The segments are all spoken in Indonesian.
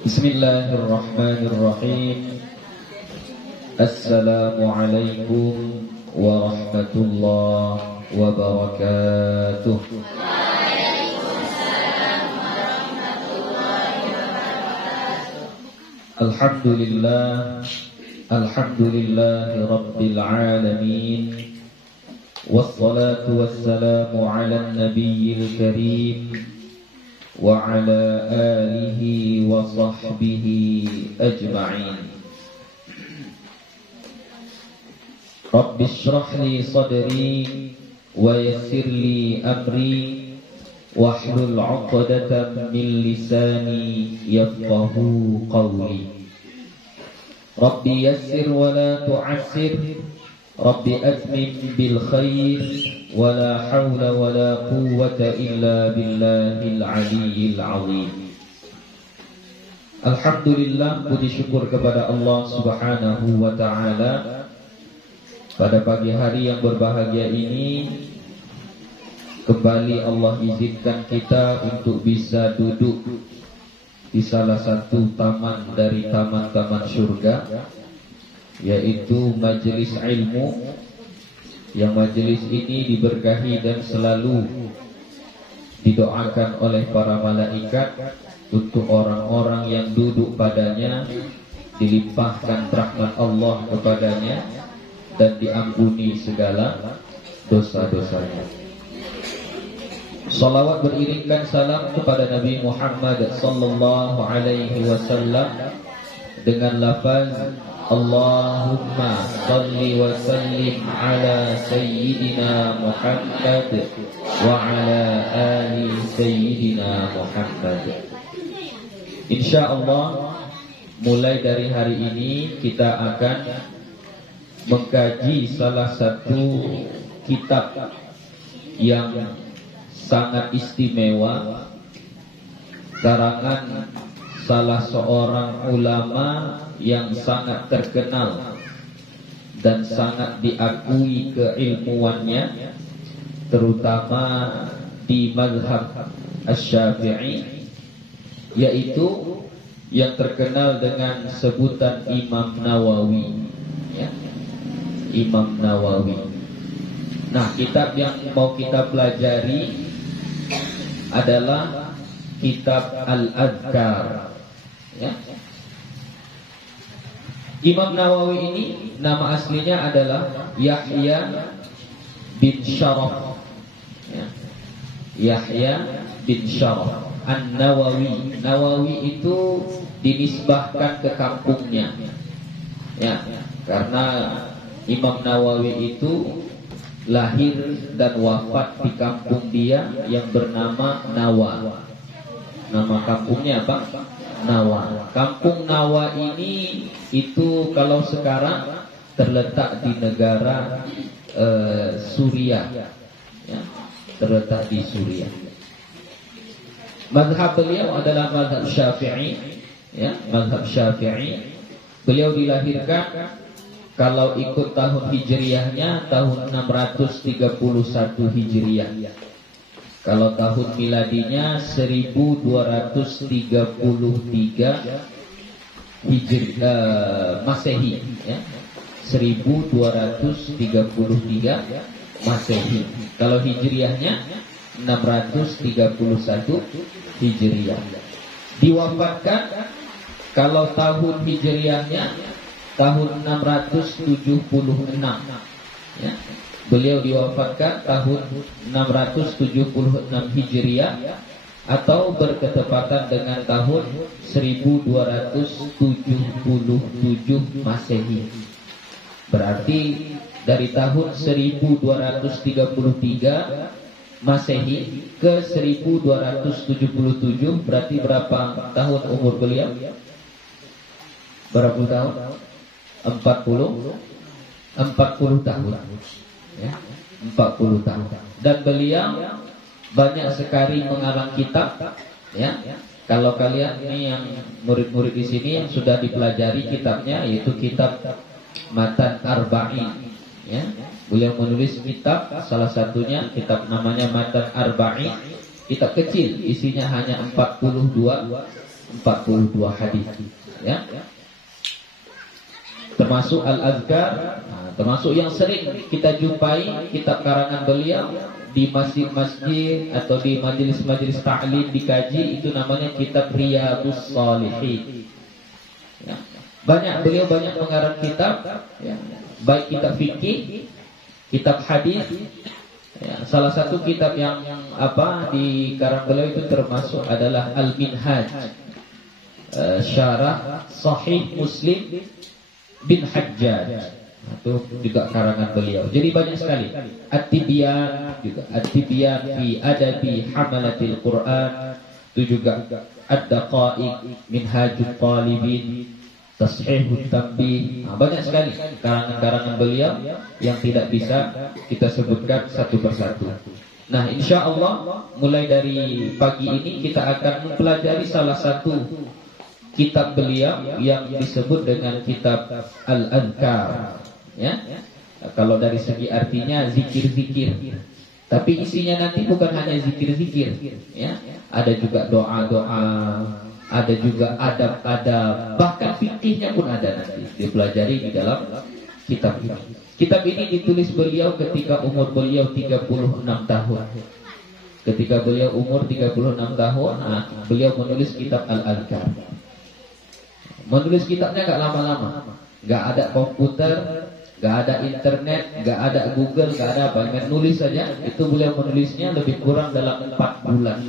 Bismillahirrahmanirrahim. Assalamualaikum warahmatullahi wabarakatuh. Alhamdulillah, alhamdulillahi rabbil alamin. Wassalatu wassalamu ala nabiyyil karim wa ala alihi wa sahbihi ajma'in. Rabbi shrah li sadri wa yassir li amri wahlul 'uqdatam min lisani yafqahu qawli. Rabbi yassir wa la tu'assir, Rabbi atmim bil khair, wa la hawla wa la quwwata illa billahil aliyyil azim. Alhamdulillah, puji syukur kepada Allah Subhanahu wa ta'ala. Pada pagi hari yang berbahagia ini, kembali Allah izinkan kita untuk bisa duduk di salah satu taman dari taman-taman surga, yaitu majelis ilmu, yang majelis ini diberkahi dan selalu didoakan oleh para malaikat untuk orang-orang yang duduk padanya, dilimpahkan rahmat Allah kepadanya dan diampuni segala dosa-dosanya. Salawat beriringkan salam kepada Nabi Muhammad sallallahu alaihi wasallam dengan lafaz Allahumma salli wa sallim ala sayyidina Muhammad wa ala ali sayyidina Muhammad. InsyaAllah mulai dari hari ini kita akan mengkaji salah satu kitab yang sangat istimewa, karangan salah seorang ulama yang sangat terkenal dan sangat diakui keilmuannya, terutama di mazhab Asy-Syafi'i, yaitu yang terkenal dengan sebutan Imam Nawawi, ya. Imam Nawawi. Nah, kitab yang mau kita pelajari adalah kitab Al-Adhkar, ya. Imam Nawawi ini nama aslinya adalah Yahya bin Syaraf, ya. Yahya bin Syaraf An-Nawawi. Nawawi itu dinisbahkan ke kampungnya, ya, karena Imam Nawawi itu lahir dan wafat di kampung dia yang bernama Nawa. Nama kampungnya apa? Nawa. Kampung Nawa ini itu kalau sekarang terletak di negara Suriah, ya, terletak di Suriah. Mazhab beliau adalah mazhab Syafi'i, ya, mazhab Syafi'i. Beliau dilahirkan, kalau ikut tahun hijriyahnya tahun 631 hijriyah. Kalau tahun miladinya 1233 Masehi, ya. 1233 Masehi. Kalau hijriyahnya 631 hijriyah. Diwafatkan kalau tahun hijriyahnya tahun 676, ya. Beliau diwafatkan tahun 676 hijriyah atau berketepatan dengan tahun 1277 Masehi. Berarti dari tahun 1233 Masehi ke 1277, berarti berapa tahun umur beliau? Berapa tahun? 40 tahun, ya, 40 tahun. Dan beliau banyak sekali mengarang kitab, ya. Kalau kalian ini yang murid-murid di sini yang sudah dipelajari kitabnya, yaitu kitab Matan Arba'in, ya. Beliau menulis kitab, salah satunya kitab namanya Matan Arba'in, kitab kecil, isinya hanya 42 42 hadis, ya. Termasuk Al-Azkar, termasuk yang sering kita jumpai kitab karangan beliau di masjid-masjid atau di majelis-majelis ta'lim dikaji, itu namanya kitab Riyadhus Shalihin. Ya. Beliau banyak mengarang kitab, ya. Baik kitab fikih, kitab hadis. Ya, salah satu kitab yang di karang beliau itu termasuk adalah Al-Minhaj, Syarah Sahih Muslim bin Hajjaj. Itu juga karangan beliau. Jadi banyak sekali. At-Tibyan juga. At-Tibyan fi adabi hamalatil Quran. Itu juga Ad-Daqaiq, Minhajul Talibin, Tashihut Tanbih. Banyak sekali karangan-karangan beliau yang tidak bisa kita sebutkan satu persatu. Nah, insya Allah mulai dari pagi ini kita akan mempelajari salah satu kitab beliau yang disebut dengan kitab Al-Adhkar. Ya, kalau dari segi artinya zikir-zikir, tapi isinya nanti bukan hanya zikir-zikir, ya, ada juga doa-doa, ada juga adab-adab, bahkan fikihnya pun ada nanti dipelajari di dalam kitab ini. Kitab ini ditulis beliau ketika umur beliau 36 tahun. Ketika beliau umur 36 tahun, beliau menulis kitab Al-Adhkar. Menulis kitabnya gak lama-lama, gak ada komputer, gak ada internet, gak ada Google, gak ada apa, nulis saja. Itu beliau menulisnya lebih kurang dalam 4 bulan.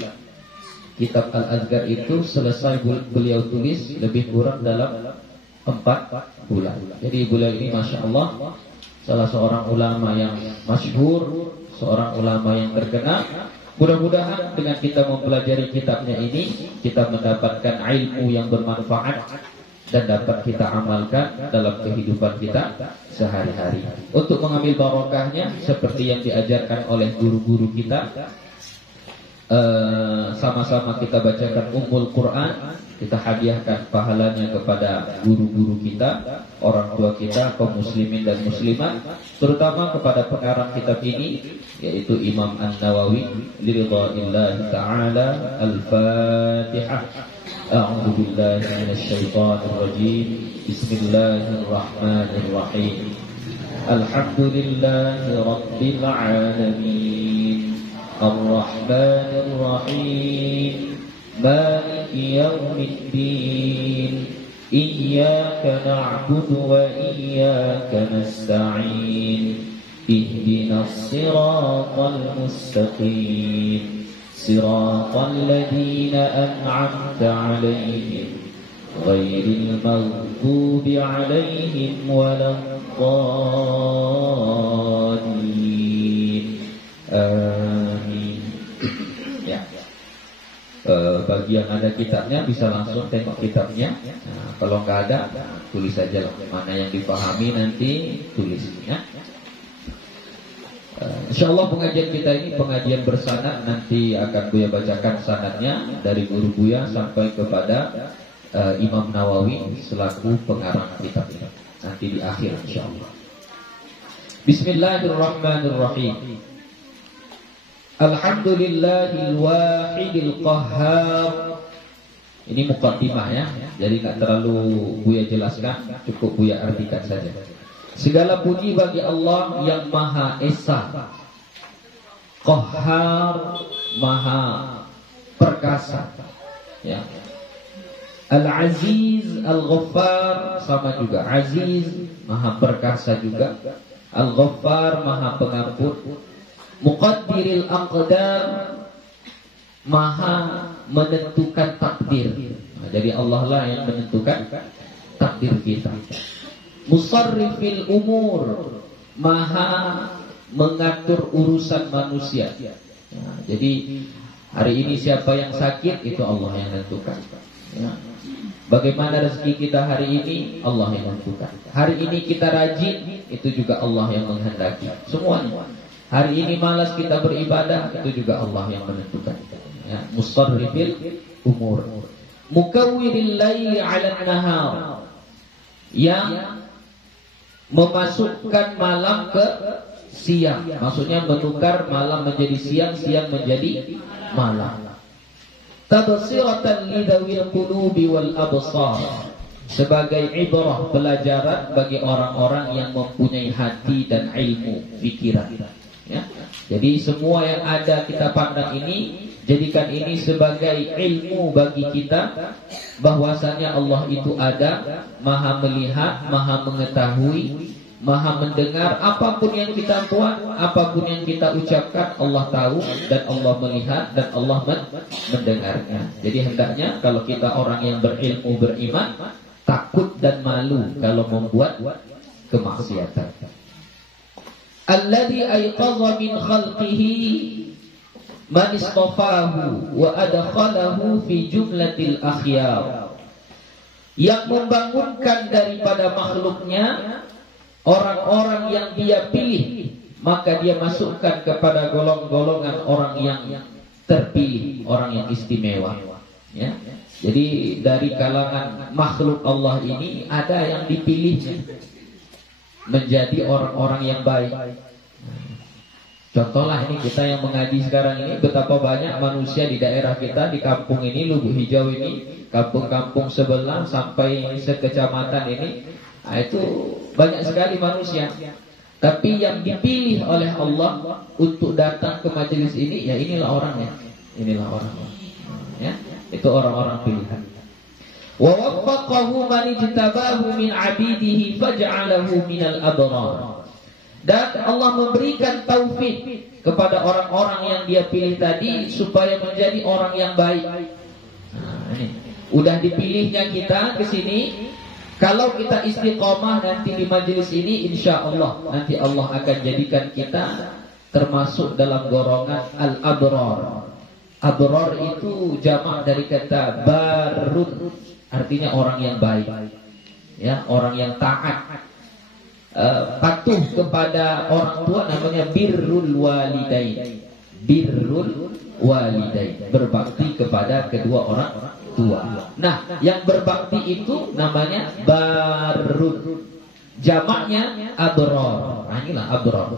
Kitab Al-Adhkar itu selesai beliau tulis lebih kurang dalam 4 bulan. Jadi beliau ini Masya Allah salah seorang ulama yang masyhur, seorang ulama yang terkenal. Mudah-mudahan dengan kita mempelajari kitabnya ini, kita mendapatkan ilmu yang bermanfaat dan dapat kita amalkan dalam kehidupan kita sehari-hari. Untuk mengambil barokahnya seperti yang diajarkan oleh guru-guru kita, sama-sama kita bacakan Ummul Quran, kita hadiahkan pahalanya kepada guru-guru kita, orang tua kita, kaum muslimin dan muslimat, terutama kepada pengarang kitab ini yaitu Imam An-Nawawi. Liridha'illahi ta'ala. Al-Fatihah. A'udzu billahi minasy syaithanir rajim. Bismillahirrahmanirrahim. Alhamdulillahi rabbil alamin. Ar-Rahmanir Rahim. Maliki yaumiddin. Iyyaka na'budu wa iyyaka nasta'in. Ihdinas siratal mustaqim. صراط الذين أنعمت عليهم غير المغضوب عليهم ولا الضالين آمين. Ya. Bagi yang ada kitabnya bisa langsung tengok kitabnya. Nah, kalau nggak ada, tulis saja lah. Mana yang dipahami nanti tulisnya. InsyaAllah pengajian kita ini pengajian bersanad, nanti akan Buya bacakan sanadnya dari guru Buya sampai kepada Imam Nawawi selaku pengarang kitab ini nanti di akhir insyaallah. Bismillahirrahmanirrahim. Alhamdulillahil wahidil qahhar. Ini muqaddimah ya, jadi nggak terlalu Buya jelaskan, cukup Buya artikan saja. Segala puji bagi Allah yang Maha Esa, Qahhar, Maha Perkasa, ya. Al-Aziz, Al-Ghaffar, sama juga. Aziz, Maha Perkasa juga. Al-Ghaffar, Maha Pengampun. Muqaddiril Aqdar, Maha menentukan takdir. Nah, jadi Allah lah yang menentukan takdir kita. Musarrifil umur, Maha mengatur urusan manusia. Nah, jadi hari ini siapa yang sakit itu Allah yang menentukan. Ya. Bagaimana rezeki kita hari ini Allah yang menentukan. Hari ini kita rajin itu juga Allah yang menghendaki. Semuanya. Hari ini malas kita beribadah itu juga Allah yang menentukan. Ya. Musarrifil umur. Mukawwiril laili 'alan nahar, yang memasukkan malam ke siang. Maksudnya menukar malam menjadi siang, siang menjadi malam. tabsiratan lidawil qulubi wal absar, sebagai ibrah, pelajaran bagi orang-orang yang mempunyai hati dan ilmu pikiran. Ya. Jadi semua yang ada kita pandang ini, jadikan ini sebagai ilmu bagi kita, bahwasanya Allah itu ada, maha melihat, maha mengetahui, maha mendengar. Apapun yang kita buat, apapun yang kita ucapkan, Allah tahu dan Allah melihat dan Allah mendengarnya. Jadi hendaknya kalau kita orang yang berilmu, beriman, takut dan malu kalau membuat kemaksiatan. Alladzi ayqadha min khalqihi man istafahu wa adkhalahu fi jumlatil akhyar, yang membangunkan daripada makhluknya orang-orang yang dia pilih, maka dia masukkan kepada golongan orang yang terpilih, orang yang istimewa. Ya. Jadi dari kalangan makhluk Allah ini ada yang dipilihnya menjadi orang-orang yang baik. Contohlah ini kita yang mengaji sekarang ini, betapa banyak manusia di daerah kita, di kampung ini, Lubuk Hijau ini, kampung-kampung sebelah sampai sekecamatan ini, itu banyak sekali manusia. Tapi yang dipilih oleh Allah untuk datang ke majelis ini, ya inilah orangnya. Inilah orangnya. Ya, itu orang-orang pilihan. Wa waffaqahu man ijtabahu min 'abidihi faj'alahu minal abrar. Dan Allah memberikan taufik kepada orang-orang yang dia pilih tadi supaya menjadi orang yang baik. Nah, ini udah dipilihnya kita ke sini. Kalau kita istiqomah nanti di majelis ini, insya Allah nanti Allah akan jadikan kita termasuk dalam golongan al-abrar. Abrar itu jamak dari kata barun, artinya orang yang baik, ya, orang yang taat, patuh kepada orang tua, namanya birrul walidain. Birrul walidain, berbakti kepada kedua orang tua. Nah, yang berbakti itu namanya barun, jamaknya abrar. Nah, inilah abrar.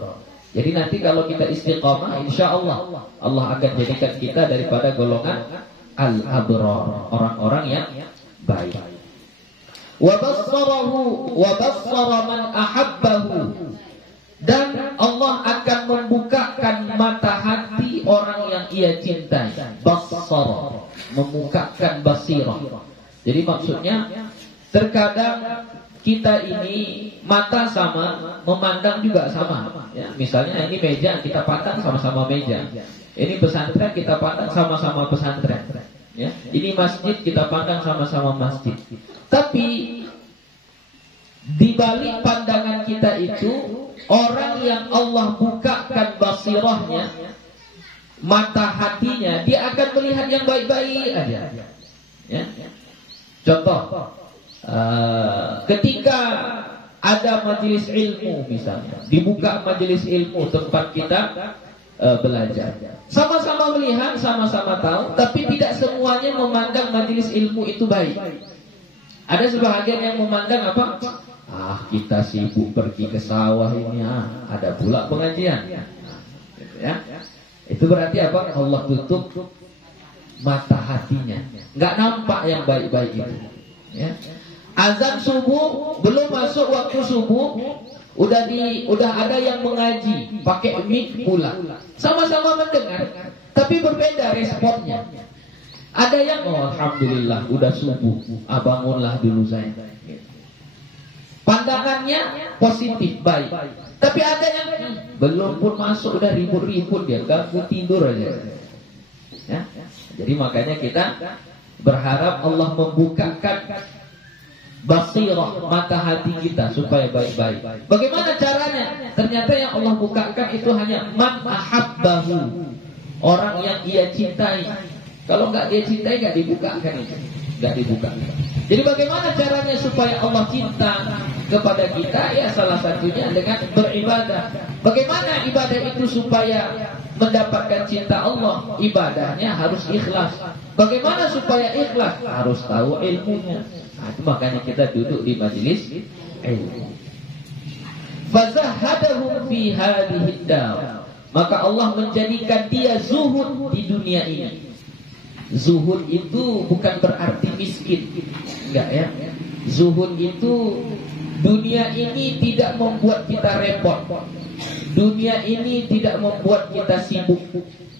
Jadi nanti kalau kita istiqamah, insya Allah Allah akan jadikan kita daripada golongan al-abrar, orang-orang yang baik. Wa bassarahu wa bassara man ahabbahu, dan Allah akan membukakan mata hati orang yang ia cintai. Bassara, membukakan basirah. Jadi maksudnya terkadang kita ini mata sama, memandang juga sama. Ya, misalnya ini meja kita pandang sama-sama meja. Ini pesantren kita pandang sama-sama pesantren. Ya, ini masjid kita pandang sama-sama masjid. Tapi di balik pandangan kita itu, orang yang Allah bukakan basirahnya, mata hatinya, dia akan melihat yang baik-baik aja. Ya. Contoh, ketika ada majelis ilmu misalnya, dibuka majelis ilmu tempat kita belajar, sama-sama melihat, sama-sama tahu, tapi tidak semuanya memandang majelis ilmu itu baik. Ada sebahagian yang memandang apa? Kita sibuk pergi ke sawah ini, ada pula pengajian. Ya. Itu berarti apa? Allah tutup mata hatinya, nggak nampak yang baik-baik itu. Ya. Azan subuh, belum masuk waktu subuh, udah ada yang mengaji pakai mic pula, sama-sama mendengar, tapi berbeda responnya. Ada yang alhamdulillah udah subuh, bangunlah dulu saya. Pandangannya positif, baik. Tapi ada yang belum pun masuk udah ribut-ribut, dia ganggu tidur aja. Ya? Jadi makanya kita berharap Allah membukakan basirah, mata hati kita supaya baik-baik. Bagaimana caranya? Ternyata yang Allah bukakan itu hanya man ahabbahu, orang yang ia cintai. Kalau nggak dia cintai, nggak dibukakan itu, nggak dibukakan. Jadi bagaimana caranya supaya Allah cinta kepada kita? Ya salah satunya dengan beribadah. Bagaimana ibadah itu supaya mendapatkan cinta Allah? Ibadahnya harus ikhlas. Bagaimana supaya ikhlas? Harus tahu ilmunya. Nah, itu makanya kita duduk di majelis ilmu. Fazahadahum fi hadhihi dar. Maka Allah menjadikan dia zuhud di dunia ini. Zuhud itu bukan berarti miskin, enggak ya. Zuhud itu dunia ini tidak membuat kita repot. Dunia ini tidak membuat kita sibuk.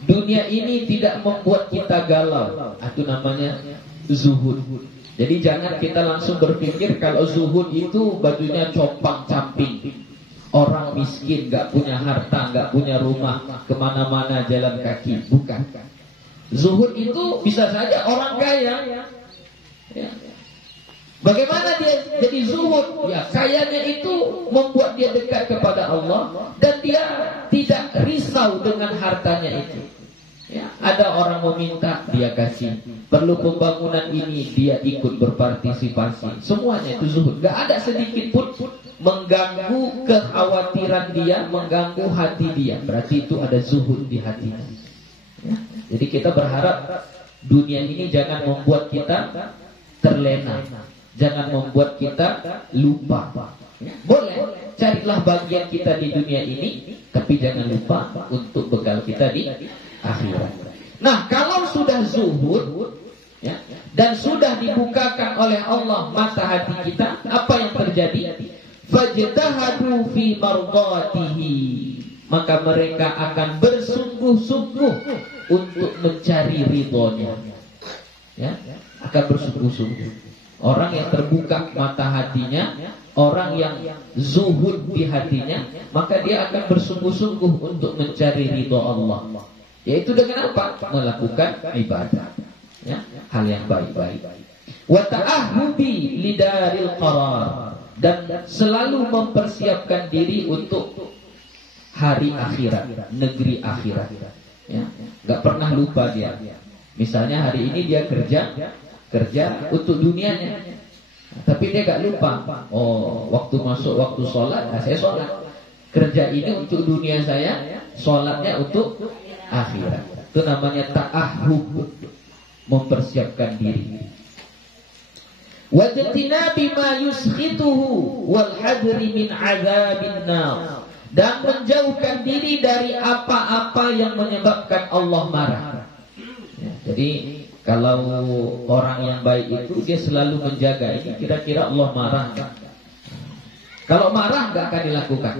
Dunia ini tidak membuat kita galau. Itu namanya zuhud. Jadi jangan kita langsung berpikir kalau zuhud itu bajunya compang-camping. Orang miskin, gak punya harta, gak punya rumah, kemana-mana jalan kaki. Bukan. Zuhud itu bisa saja orang kaya. Ya. Bagaimana dia jadi zuhud? Ya, kayanya itu membuat dia dekat kepada Allah dan dia tidak risau dengan hartanya itu. Ya, ada orang meminta, dia kasih. Perlu pembangunan ini, dia ikut berpartisipasi. Semuanya itu zuhud. Gak ada sedikit pun mengganggu kekhawatiran dia, mengganggu hati dia. Berarti itu ada zuhud di hatinya. Ya. Jadi kita berharap dunia ini jangan membuat kita terlena. Jangan membuat kita lupa. Boleh, carilah bagian kita di dunia ini, tapi jangan lupa untuk bekal kita di akhirat. Nah, kalau sudah zuhud, ya, dan sudah dibukakan oleh Allah mata hati kita, apa yang terjadi? Fajtahadu fi mardatihi. Maka mereka akan bersungguh-sungguh untuk mencari ridhonya. Ya, akan bersungguh-sungguh. Orang yang terbuka mata hatinya, orang yang zuhud di hatinya, maka dia akan bersungguh-sungguh untuk mencari ridho Allah. Yaitu dengan apa? Melakukan ibadah, ya, hal yang baik-baik. Wa ta'ahhubi lidaril qarar, dan selalu mempersiapkan diri untuk hari akhirat, negeri akhirat. Ya, enggak pernah lupa dia. Misalnya hari ini dia kerja untuk dunianya, tapi dia gak lupa. Oh, waktu masuk waktu sholat, saya sholat. Kerja ini untuk dunia saya, sholatnya untuk akhirat. Itu namanya ta'ahhub, mempersiapkan diri. Wajtina bima yuskhituhu wal hadri min azabin nar, dan menjauhkan diri dari apa-apa yang menyebabkan Allah marah. Ya, jadi kalau orang yang baik itu dia selalu menjaga ini, kira-kira Allah marah enggak? Kalau marah enggak akan dilakukan.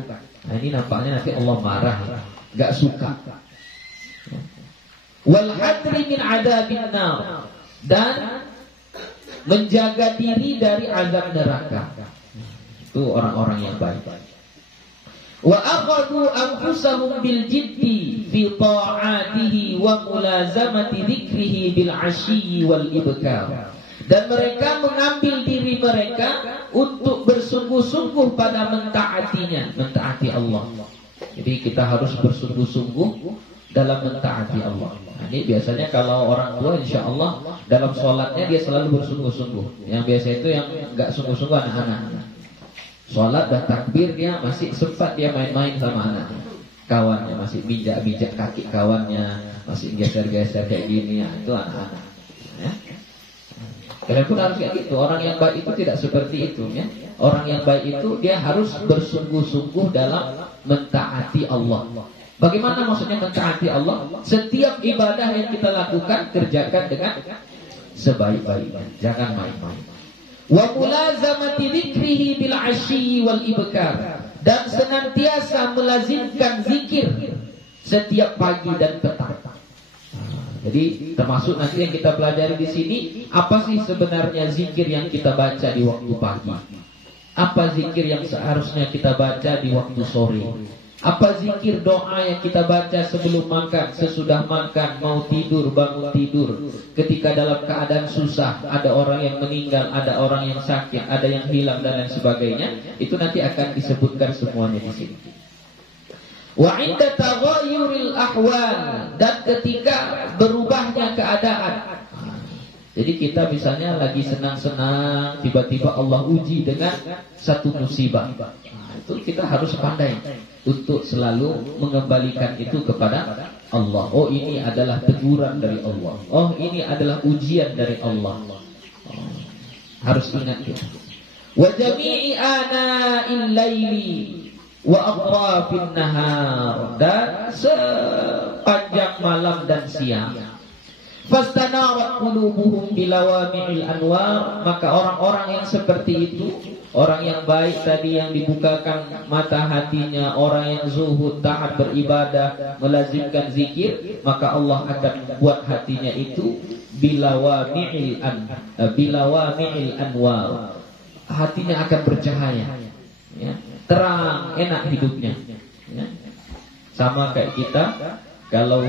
Nah, ini nampaknya nanti Allah marah, enggak suka. Wal hadri min adzabin nar, dan menjaga diri dari azab neraka. Itu orang-orang yang baik. Wa akhadhu anfusahum bil jiddi fi ta'atihi wa mulazamati dzikrihi bil 'ashyi wal ibkar. Dan mereka mengambil diri mereka untuk bersungguh-sungguh pada mentaatinya, mentaati Allah. Jadi kita harus bersungguh-sungguh dalam mentaati Allah. Nah, ini biasanya kalau orang tua insyaallah dalam sholatnya dia selalu bersungguh-sungguh. Yang biasa itu yang enggak sungguh-sungguh anak-anak. Sholat dah takbir dia masih sempat dia main-main sama anak kawannya, masih bijak-bijak kaki kawannya, masih geser-geser kayak gini ya, itu anak-anak. Ya. Kalian pun harus kayak gitu. Orang yang baik itu tidak seperti itu, ya. Orang yang baik itu dia harus bersungguh-sungguh dalam mentaati Allah. Bagaimana maksudnya mentaati Allah? Setiap ibadah yang kita lakukan kerjakan dengan sebaik-baiknya, jangan main-main. Wa mulazamati dzikrihi bil 'ashyi wal ibkar, dan senantiasa melazimkan zikir setiap pagi dan petang. Jadi termasuk nanti yang kita pelajari di sini, apa sih sebenarnya zikir yang kita baca di waktu pagi? Apa zikir yang seharusnya kita baca di waktu sore? Apa zikir doa yang kita baca sebelum makan, sesudah makan, mau tidur, bangun tidur, ketika dalam keadaan susah, ada orang yang meninggal, ada orang yang sakit, ada yang hilang dan lain sebagainya, itu nanti akan disebutkan semuanya di sini. Wa 'inda taghayyuril ahwal, dan ketika berubahnya keadaan. Jadi kita misalnya lagi senang-senang, tiba-tiba Allah uji dengan satu musibah. Itu kita harus pandai untuk selalu mengembalikan itu kepada Allah. Oh, ini adalah teguran dari Allah. Oh, ini adalah ujian dari Allah. Harus ingat itu. Wa jami'i ana'il laili wa atrafin nahar, dan sepanjang malam dan siang. Fastanarat qulubuhum bilawami'il anwar, maka orang-orang yang seperti itu, orang yang baik tadi yang dibukakan mata hatinya, orang yang zuhud, taat beribadah, melazimkan zikir, maka Allah akan buat hatinya itu bilawami'il anwar. Hatinya akan bercahaya, ya, terang, enak hidupnya, ya. Sama kayak kita kalau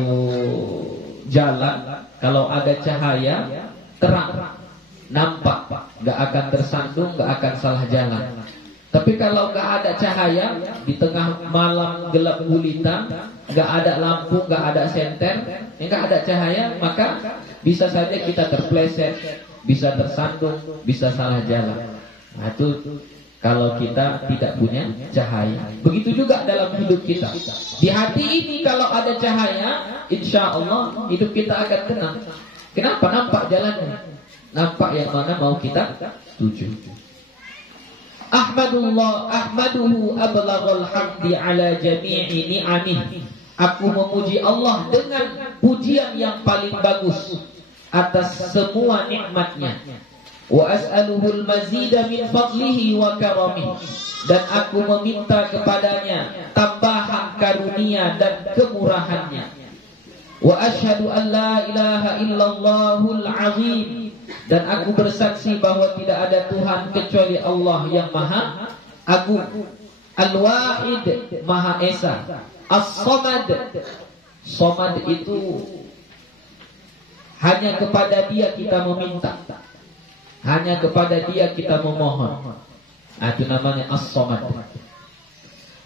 jalan, kalau ada cahaya terang, nampak, nggak akan tersandung, nggak akan salah jalan. Tapi kalau nggak ada cahaya, di tengah malam gelap gulita, nggak ada lampu, nggak ada senter, nggak ada cahaya, maka bisa saja kita terpleset, bisa tersandung, bisa salah jalan. Nah, itu kalau kita tidak punya cahaya. Begitu juga dalam hidup kita. Di hati ini kalau ada cahaya, insya Allah hidup kita akan tenang. Kenapa? Nampak jalannya, nampak yang mana mau kita tuju. Ahmaduhu ablaghal hamdi ala jami'i ni'amih. Aku memuji Allah dengan pujian yang paling bagus atas semua nikmatnya. Wa as'aluhul mazida min fadlihi wa karamih, dan aku meminta kepadanya tambahan karunia dan kemurahannya. Wa asyhadu an la ilaha illallahul azim, dan aku bersaksi bahwa tidak ada Tuhan kecuali Allah yang maha agung, al-wahid, maha esa, as-samad. Samad itu hanya kepada Dia kita meminta, hanya kepada Dia kita memohon. Itu namanya As-Samad.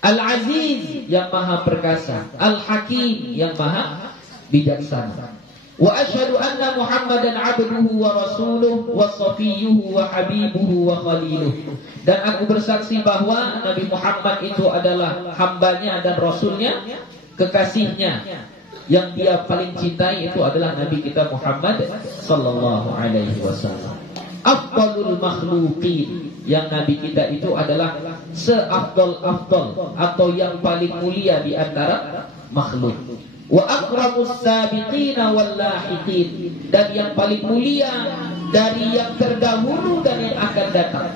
Al-Aziz, yang maha perkasa, Al-Hakim, yang maha bijaksana. Wa asyhadu anna Muhammadan abduhu wa rasuluhu wa safiyyuhu wa habibuhu wa khaliluhu, dan aku bersaksi bahwa Nabi Muhammad itu adalah hambanya dan rasulnya, kekasihnya, yang Dia paling cintai itu adalah Nabi kita Muhammad sallallahu alaihi wasallam. Afdalul makhluqin, yang Nabi kita itu adalah seafdal-afdal atau yang paling mulia di antara makhluk. Wa akramus sabiqina wal lahiqin, dan yang paling mulia dari yang terdahulu dan yang akan datang.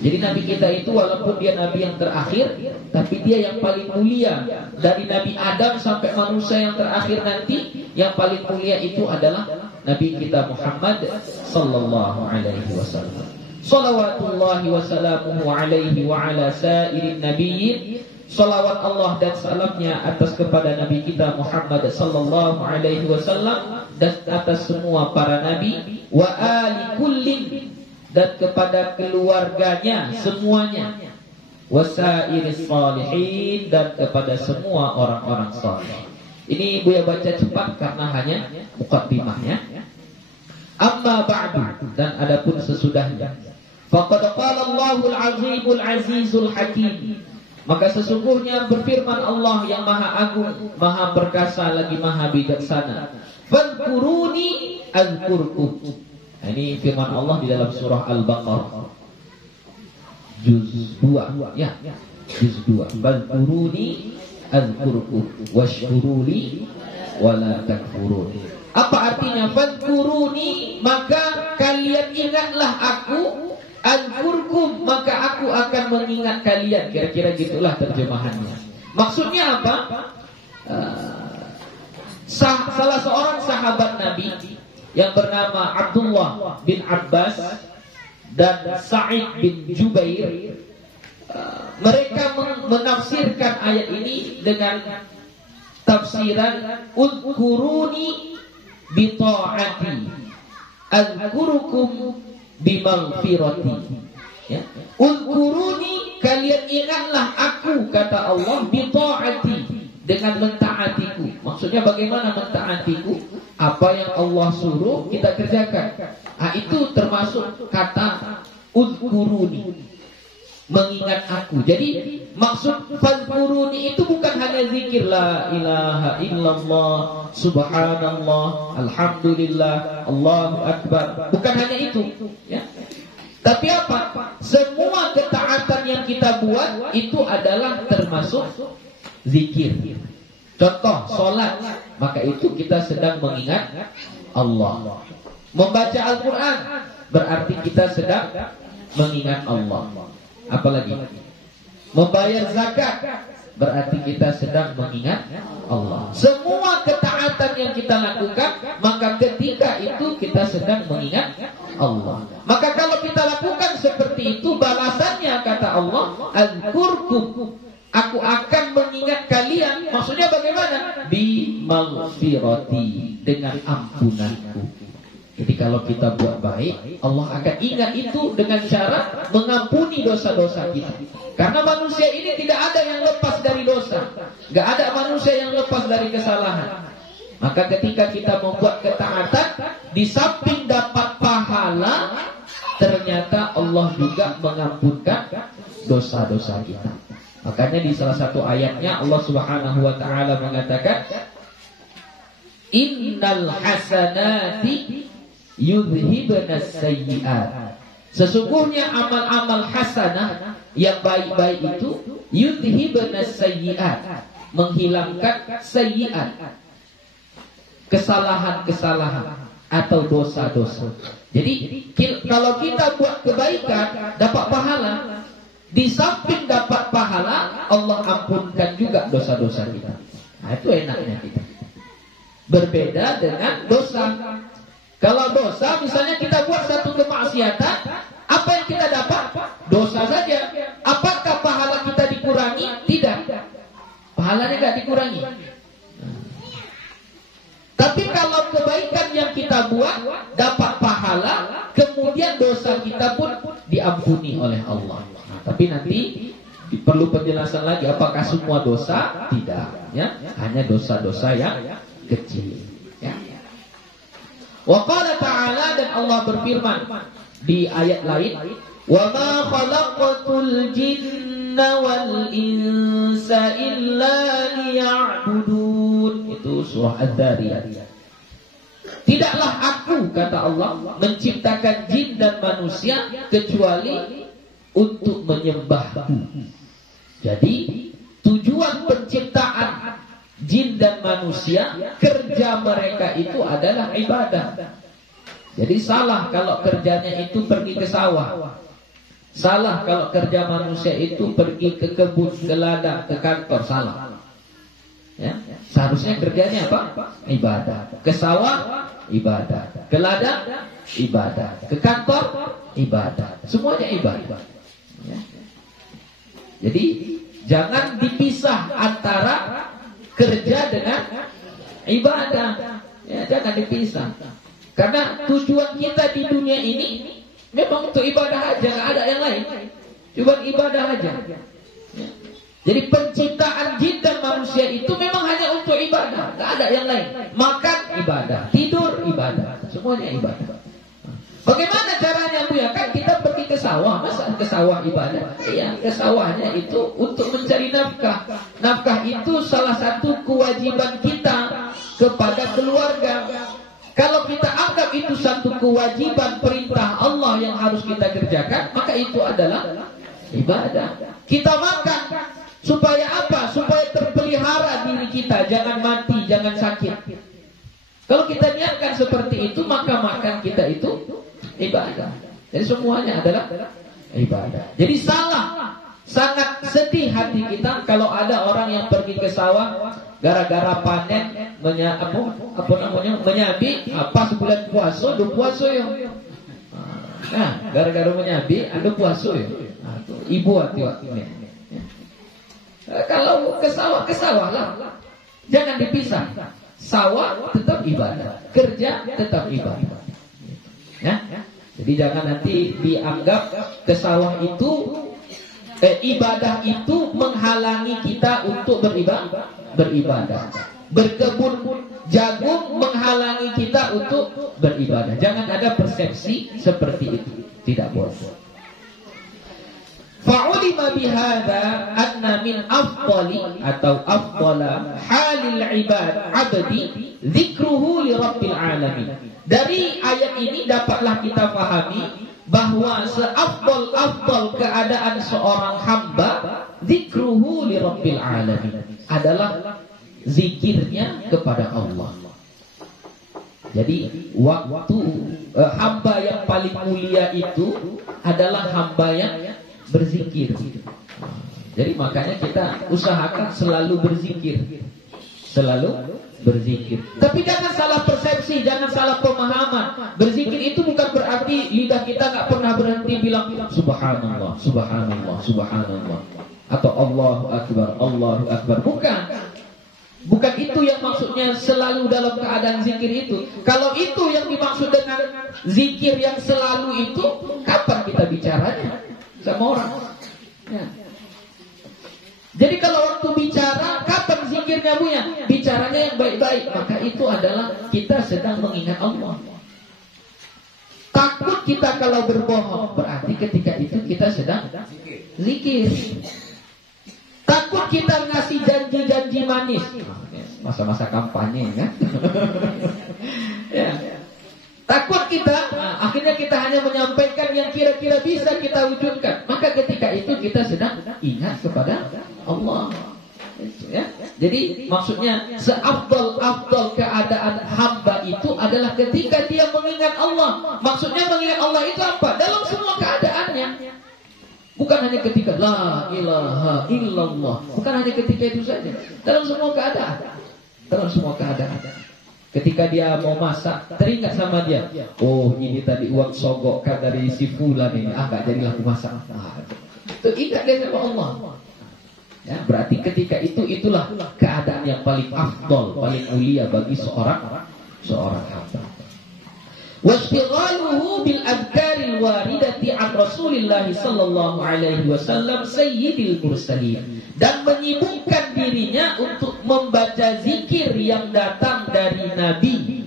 Jadi Nabi kita itu walaupun dia Nabi yang terakhir, tapi dia yang paling mulia. Dari Nabi Adam sampai manusia yang terakhir nanti, yang paling mulia itu adalah Nabi kita Muhammad sallallahu alaihi wasallam. Shalawatullahi wa salamuhu alaihi wa ala sairin nabiyyin. Salawat Allah dan salamnya atas kepada Nabi kita Muhammad sallallahu alaihi wasallam, dan atas semua para nabi, wa ali kullin, dan kepada keluarganya semuanya, wasairis salihin, dan kepada semua orang-orang saleh. Ini Buya baca cepat karena hanya muqaddimahnya. Amma ba'du, dan adapun sesudahnya. Faqad qala Allahul Azimul Azizul Hakim, maka sesungguhnya berfirman Allah yang maha agung, maha perkasa, lagi maha bijaksana. Fadhkuruni azkurkum. Ini firman Allah di dalam surah Al-Baqarah juz 2, ya, juz 2. Fadhkuruni azkurkum washkuruli wala takfurun. Apa artinya fadhkuruni? Maka kalian ingatlah aku, azkurkum, maka aku akan mengingat kalian. Kira-kira gitulah terjemahannya. Maksudnya apa? Salah seorang sahabat Nabi yang bernama Abdullah bin Abbas dan Sa'id bin Jubair, mereka menafsirkan ayat ini dengan tafsiran uzkuruni bi ta'ati azkurukum bimaghfirati. Ya. Uzkuruni, kalian ingatlah aku, kata Allah, bi ta'ati, dengan mentaatiku. Maksudnya bagaimana mentaatiku? Apa yang Allah suruh kita kerjakan. Itu termasuk kata uzkuruni, mengingat aku. Jadi maksud fadhkuruni itu bukan hanya zikir la ilaha illallah, subhanallah, alhamdulillah, Allahu akbar. Bukan hanya itu, ya. Tapi apa? Semua ketaatan yang kita buat itu adalah termasuk zikir. Contoh, sholat, maka itu kita sedang mengingat Allah. Membaca Al-Quran berarti kita sedang mengingat Allah. Apalagi membayar zakat berarti kita sedang mengingat Allah. Semua ketaatan yang kita lakukan, maka ketika itu kita sedang mengingat Allah. Maka kalau kita lakukan seperti itu, balasannya kata Allah, azkurkum, aku akan mengingat kalian. Maksudnya bagaimana? Bi maghfirati, dengan ampunanku. Jadi kalau kita buat baik, Allah akan ingat itu dengan cara mengampuni dosa-dosa kita. Karena manusia ini tidak ada yang lepas dari dosa. Gak ada manusia yang lepas dari kesalahan. Maka ketika kita membuat ketaatan, di samping dapat pahala, ternyata Allah juga mengampunkan dosa-dosa kita. Makanya di salah satu ayatnya Allah Subhanahu wa taala mengatakan, innal hasanati yudhibnas sayyi'at. Sesungguhnya amal-amal hasanah yang baik-baik itu yudhibnas sayyi'at, menghilangkan sayyi'at, kesalahan-kesalahan atau dosa-dosa. Jadi kalau kita buat kebaikan dapat pahala, di samping dapat pahala Allah ampunkan juga dosa-dosa kita. Nah, itu enaknya kita. Berbeda dengan dosa. Kalau dosa, misalnya kita buat satu kemaksiatan, apa yang kita dapat? Dosa saja. Apakah pahala kita dikurangi? Tidak. Pahalanya tidak dikurangi. Tapi kalau kebaikan yang kita buat dapat pahala, kemudian dosa kita pun diampuni oleh Allah. Nah, tapi nanti perlu penjelasan lagi, apakah semua dosa? Tidak, ya. Hanya dosa-dosa yang kecil, ya. Wa qala ta'ala, dan Allah berfirman di ayat lain, wa ma khalaqatul jinna wal insa illa liya'budun. Itu surah Az-Zariyat. Tidaklah aku, kata Allah, menciptakan jin dan manusia kecuali untuk menyembahku. Jadi tujuan penciptaan jin dan manusia, kerja mereka itu adalah ibadah. Jadi salah kalau kerjanya itu pergi ke sawah. Salah kalau kerja manusia itu pergi ke kebun, ke ladang, ke kantor. Salah, ya. Seharusnya kerjanya apa? Ibadah. Ke sawah, ibadah. Ke ladang, ibadah. Ke kantor, ibadah. Semuanya ibadah, ya. Jadi jangan dipisah antara kerja dengan ibadah, ya, jangan dipisah. Karena tujuan kita di dunia ini memang untuk ibadah aja, nggak ada yang lain. Cuma ibadah aja. Ya. Jadi penciptaan jin dan manusia itu memang hanya untuk ibadah, nggak ada yang lain. Makan ibadah, tidur ibadah, semuanya ibadah. Bagaimana caranya, Bu? Ya kan kita pergi ke sawah, masa ke sawah ibadah? Iya, ke sawahnya itu untuk mencari nafkah. Nafkah itu salah satu kewajiban kita kepada keluarga. Kalau kita anggap itu satu kewajiban perintah Allah yang harus kita kerjakan, maka itu adalah ibadah. Kita makan supaya apa? Supaya terpelihara diri kita, jangan mati, jangan sakit. Kalau kita niatkan seperti itu, maka makan kita itu ibadah. Jadi semuanya adalah ibadah. Jadi sangat sedih hati kita kalau ada orang yang pergi ke sawah gara-gara panen menyabi, pas bulan puasa, do puasa ya. Nah, gara-gara menyabi, ada puasa ya. Nah, ibu hati ini. Kalau ke sawah lah. Jangan dipisah. Sawah tetap ibadah, kerja tetap ibadah. Ya? Jadi jangan nanti dianggap ke sawah itu ibadah itu menghalangi kita untuk beribadah. Berkebun jagung menghalangi kita untuk beribadah. Jangan ada persepsi seperti itu. Tidak boleh. Fa'ulima bihadza anna min afdali atau afdala halil ibad abdi dzikruhu li rabbil alamin. Dari ayat ini dapatlah kita pahami bahwa seafdal keadaan seorang hamba dzikruhu li rabbil alamin adalah zikirnya kepada Allah. Jadi waktu hamba yang paling mulia itu adalah hamba yang berzikir. Jadi makanya kita usahakan selalu berzikir. Selalu berzikir. Tapi jangan salah persepsi, jangan salah pemahaman. Berzikir itu bukan berarti lidah kita nggak pernah berhenti bilang subhanallah, subhanallah, subhanallah, atau Allahu akbar, Allahu akbar. Bukan itu yang maksudnya selalu dalam keadaan zikir itu. Kalau itu yang dimaksud dengan zikir yang selalu itu, kapan kita bicaranya sama orang? Ya. Jadi kalau waktu bicara, kapan zikirnya punya? Bicaranya yang baik-baik. Maka itu adalah kita sedang mengingat Allah. Takut kita kalau berbohong, berarti ketika itu kita sedang zikir. Takut kita ngasih janji-janji manis, masa-masa kampanye kan? Ya. Takut kita, akhirnya kita hanya menyampaikan yang kira-kira bisa kita wujudkan. Maka ketika itu kita sedang ingat kepada Allah. Ya. Jadi maksudnya seafdal keadaan hamba itu adalah ketika dia mengingat Allah. Maksudnya mengingat Allah itu apa? Dalam semua keadaannya. Bukan hanya ketika la ilaha illallah. Bukan hanya ketika itu saja. Dalam semua keadaan. Dalam semua keadaan. Ketika dia mau masak, teringat sama dia. Oh, ini tadi uang sogok kan dari si fulan ini. Gak jadilah aku masak. Itu ingat dia sama Allah. Ya, berarti ketika itulah keadaan yang paling afdol, paling mulia bagi seorang hamba. Wastighaluhu bil adkaril waridati an Rasulillah sallallahu alaihi wasallam sayyidil mursalin, dan menyibukkan dirinya untuk membaca zikir yang datang dari Nabi,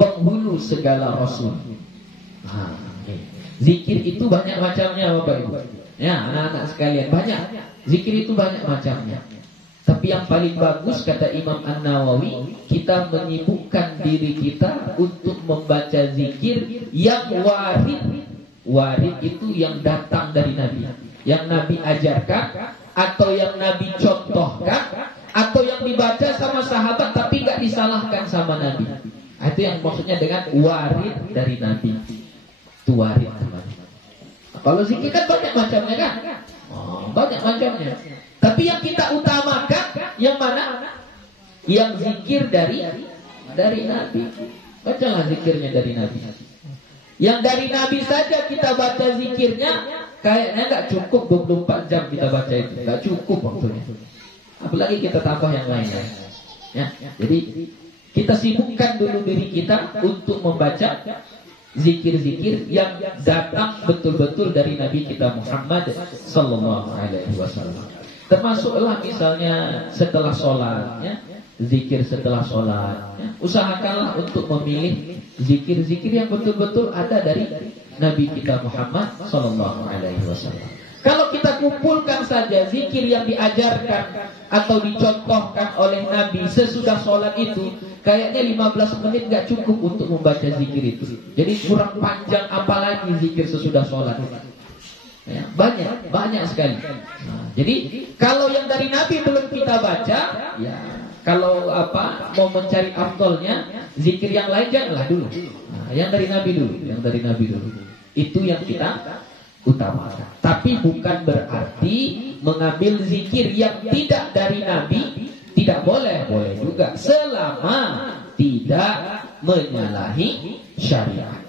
penghulu segala rasul. Zikir itu banyak macamnya Bapak Ibu. Ya, anak-anak sekalian, banyak. Zikir itu banyak macamnya. Tapi yang paling bagus kata Imam An-Nawawi, kita menyibukkan diri kita untuk membaca zikir yang warid. Warid itu yang datang dari Nabi, yang Nabi ajarkan, atau yang Nabi contohkan, atau yang dibaca sama sahabat tapi gak disalahkan sama Nabi. Itu yang maksudnya dengan warid dari Nabi. Itu warid namanya. Kalau zikir kan banyak macamnya kan? Banyak macamnya. Tapi yang kita utamakan yang mana? Yang zikir dari Nabi. Bacalah zikirnya dari Nabi. Yang dari Nabi saja kita baca zikirnya, kayaknya gak cukup 24 jam kita baca itu. Gak cukup waktunya. Apalagi kita tambah yang lainnya. Ya, jadi kita sibukkan dulu diri kita untuk membaca zikir-zikir yang datang betul-betul dari Nabi kita Muhammad sallallahu alaihi wasallam. Termasuklah misalnya setelah sholat, ya, zikir setelah sholat, ya. Usahakanlah untuk memilih zikir-zikir yang betul-betul ada dari Nabi kita Muhammad sallallahu alaihi wasallam. Kalau kita kumpulkan saja zikir yang diajarkan atau dicontohkan oleh Nabi sesudah sholat itu, kayaknya 15 menit gak cukup untuk membaca zikir itu. Jadi kurang panjang, apalagi zikir sesudah sholat. Ya, banyak sekali. Jadi kalau yang dari Nabi belum kita baca, ya kalau mau mencari afdolnya, zikir yang lain janganlah dulu. Yang dari Nabi dulu. Itu yang kita utamakan. Tapi bukan berarti mengambil zikir yang tidak dari Nabi tidak boleh juga, selama tidak menyalahi syariat.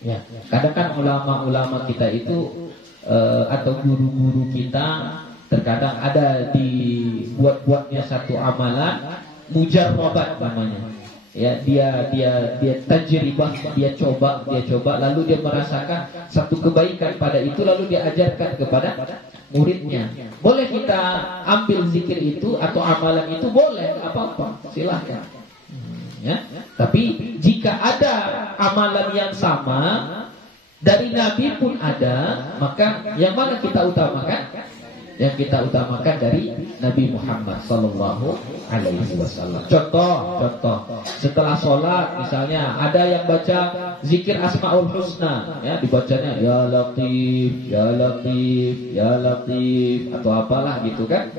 Ya, kadang kan ulama-ulama kita itu atau guru-guru kita terkadang ada dibuat-buatnya satu amalan mujarrabat namanya. Ya, dia tajribah, dia coba lalu dia merasakan satu kebaikan pada itu, lalu dia ajarkan kepada muridnya. Boleh kita ambil zikir itu atau amalan itu, boleh, apa-apa, silahkan. Ya, tapi jika ada amalan yang sama dari Nabi pun ada, maka yang mana kita utamakan? Yang kita utamakan dari Nabi Muhammad sallallahu alaihi wasallam. Contoh, setelah sholat misalnya ada yang baca zikir Asmaul Husna, ya, dibacanya ya Latif, ya Latif, ya Latif, atau apalah gitu kan.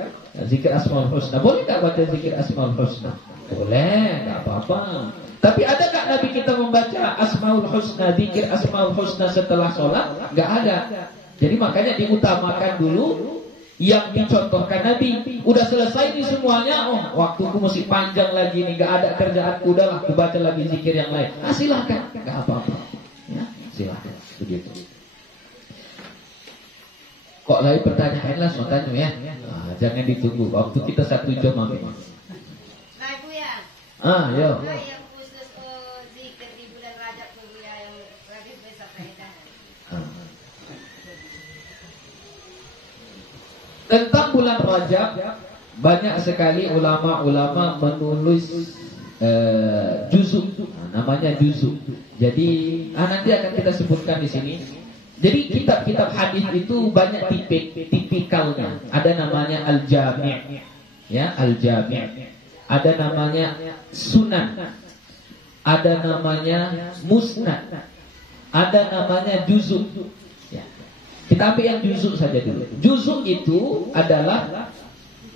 Zikir Asmaul Husna. Boleh tak baca zikir Asmaul Husna? Boleh, tak apa-apa. Tapi ada nggak Nabi kita membaca Asmaul Husna, zikir Asmaul Husna setelah sholat? Nggak ada. Jadi makanya diutamakan dulu yang dicontohkan Nabi. Udah selesai nih semuanya, oh waktuku masih panjang lagi nih, nggak ada kerjaanku, udahlah aku baca lagi zikir yang lain. Ah silahkan, nggak apa-apa. Ya, silahkan. Begitu. Kok lagi pertanyaan lah soalnya ya? Nah, jangan ditunggu. Waktu kita 1 jam habis. Nah itu ya. Yo. Nah, yang khusus zikir di bulan Rajab dulu ya, yang lebih besar faedah. Tentang bulan Rajab, banyak sekali ulama-ulama menulis juzuk, namanya juzuk. Jadi nanti akan kita sebutkan di sini. Jadi kitab-kitab hadis itu banyak tipikalnya. Ada namanya al-jami', ya al-jami'. Ada namanya sunan. Ada namanya musnad. Ada namanya juzuk. Ya. Kita ambil yang juzuk saja dulu. Juzuk itu adalah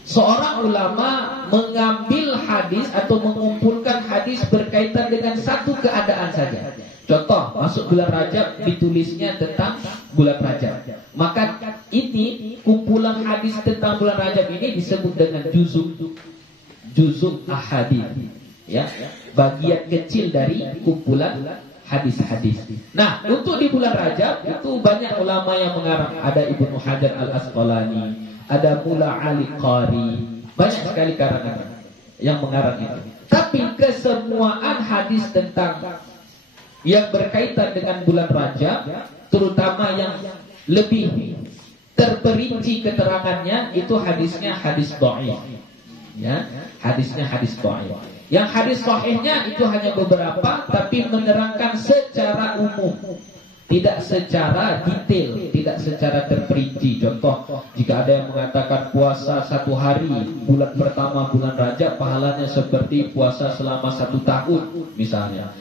seorang ulama mengambil hadis atau mengumpulkan hadis berkaitan dengan satu keadaan saja. Contoh, masuk bulan Rajab ditulisnya tentang bulan Rajab. Maka ini kumpulan hadis tentang bulan Rajab ini disebut dengan juzuk ahadits. Ya, bagian kecil dari kumpulan hadis-hadis. Nah, untuk di bulan Rajab itu banyak ulama yang mengarang. Ada Ibnu Hajar Al-Asqalani, ada Mula Ali Qari, banyak sekali karangan yang mengarang itu. Tapi kesemuaan hadis tentang yang berkaitan dengan bulan Rajab, terutama yang lebih terperinci keterangannya, itu hadisnya hadis dhaif. Ya, hadisnya hadis dhaif. Yang hadis sahihnya itu hanya beberapa, tapi menerangkan secara umum, tidak secara detail, tidak secara terperinci. Contoh, jika ada yang mengatakan puasa 1 hari bulan pertama bulan Rajab pahalanya seperti puasa selama 1 tahun misalnya.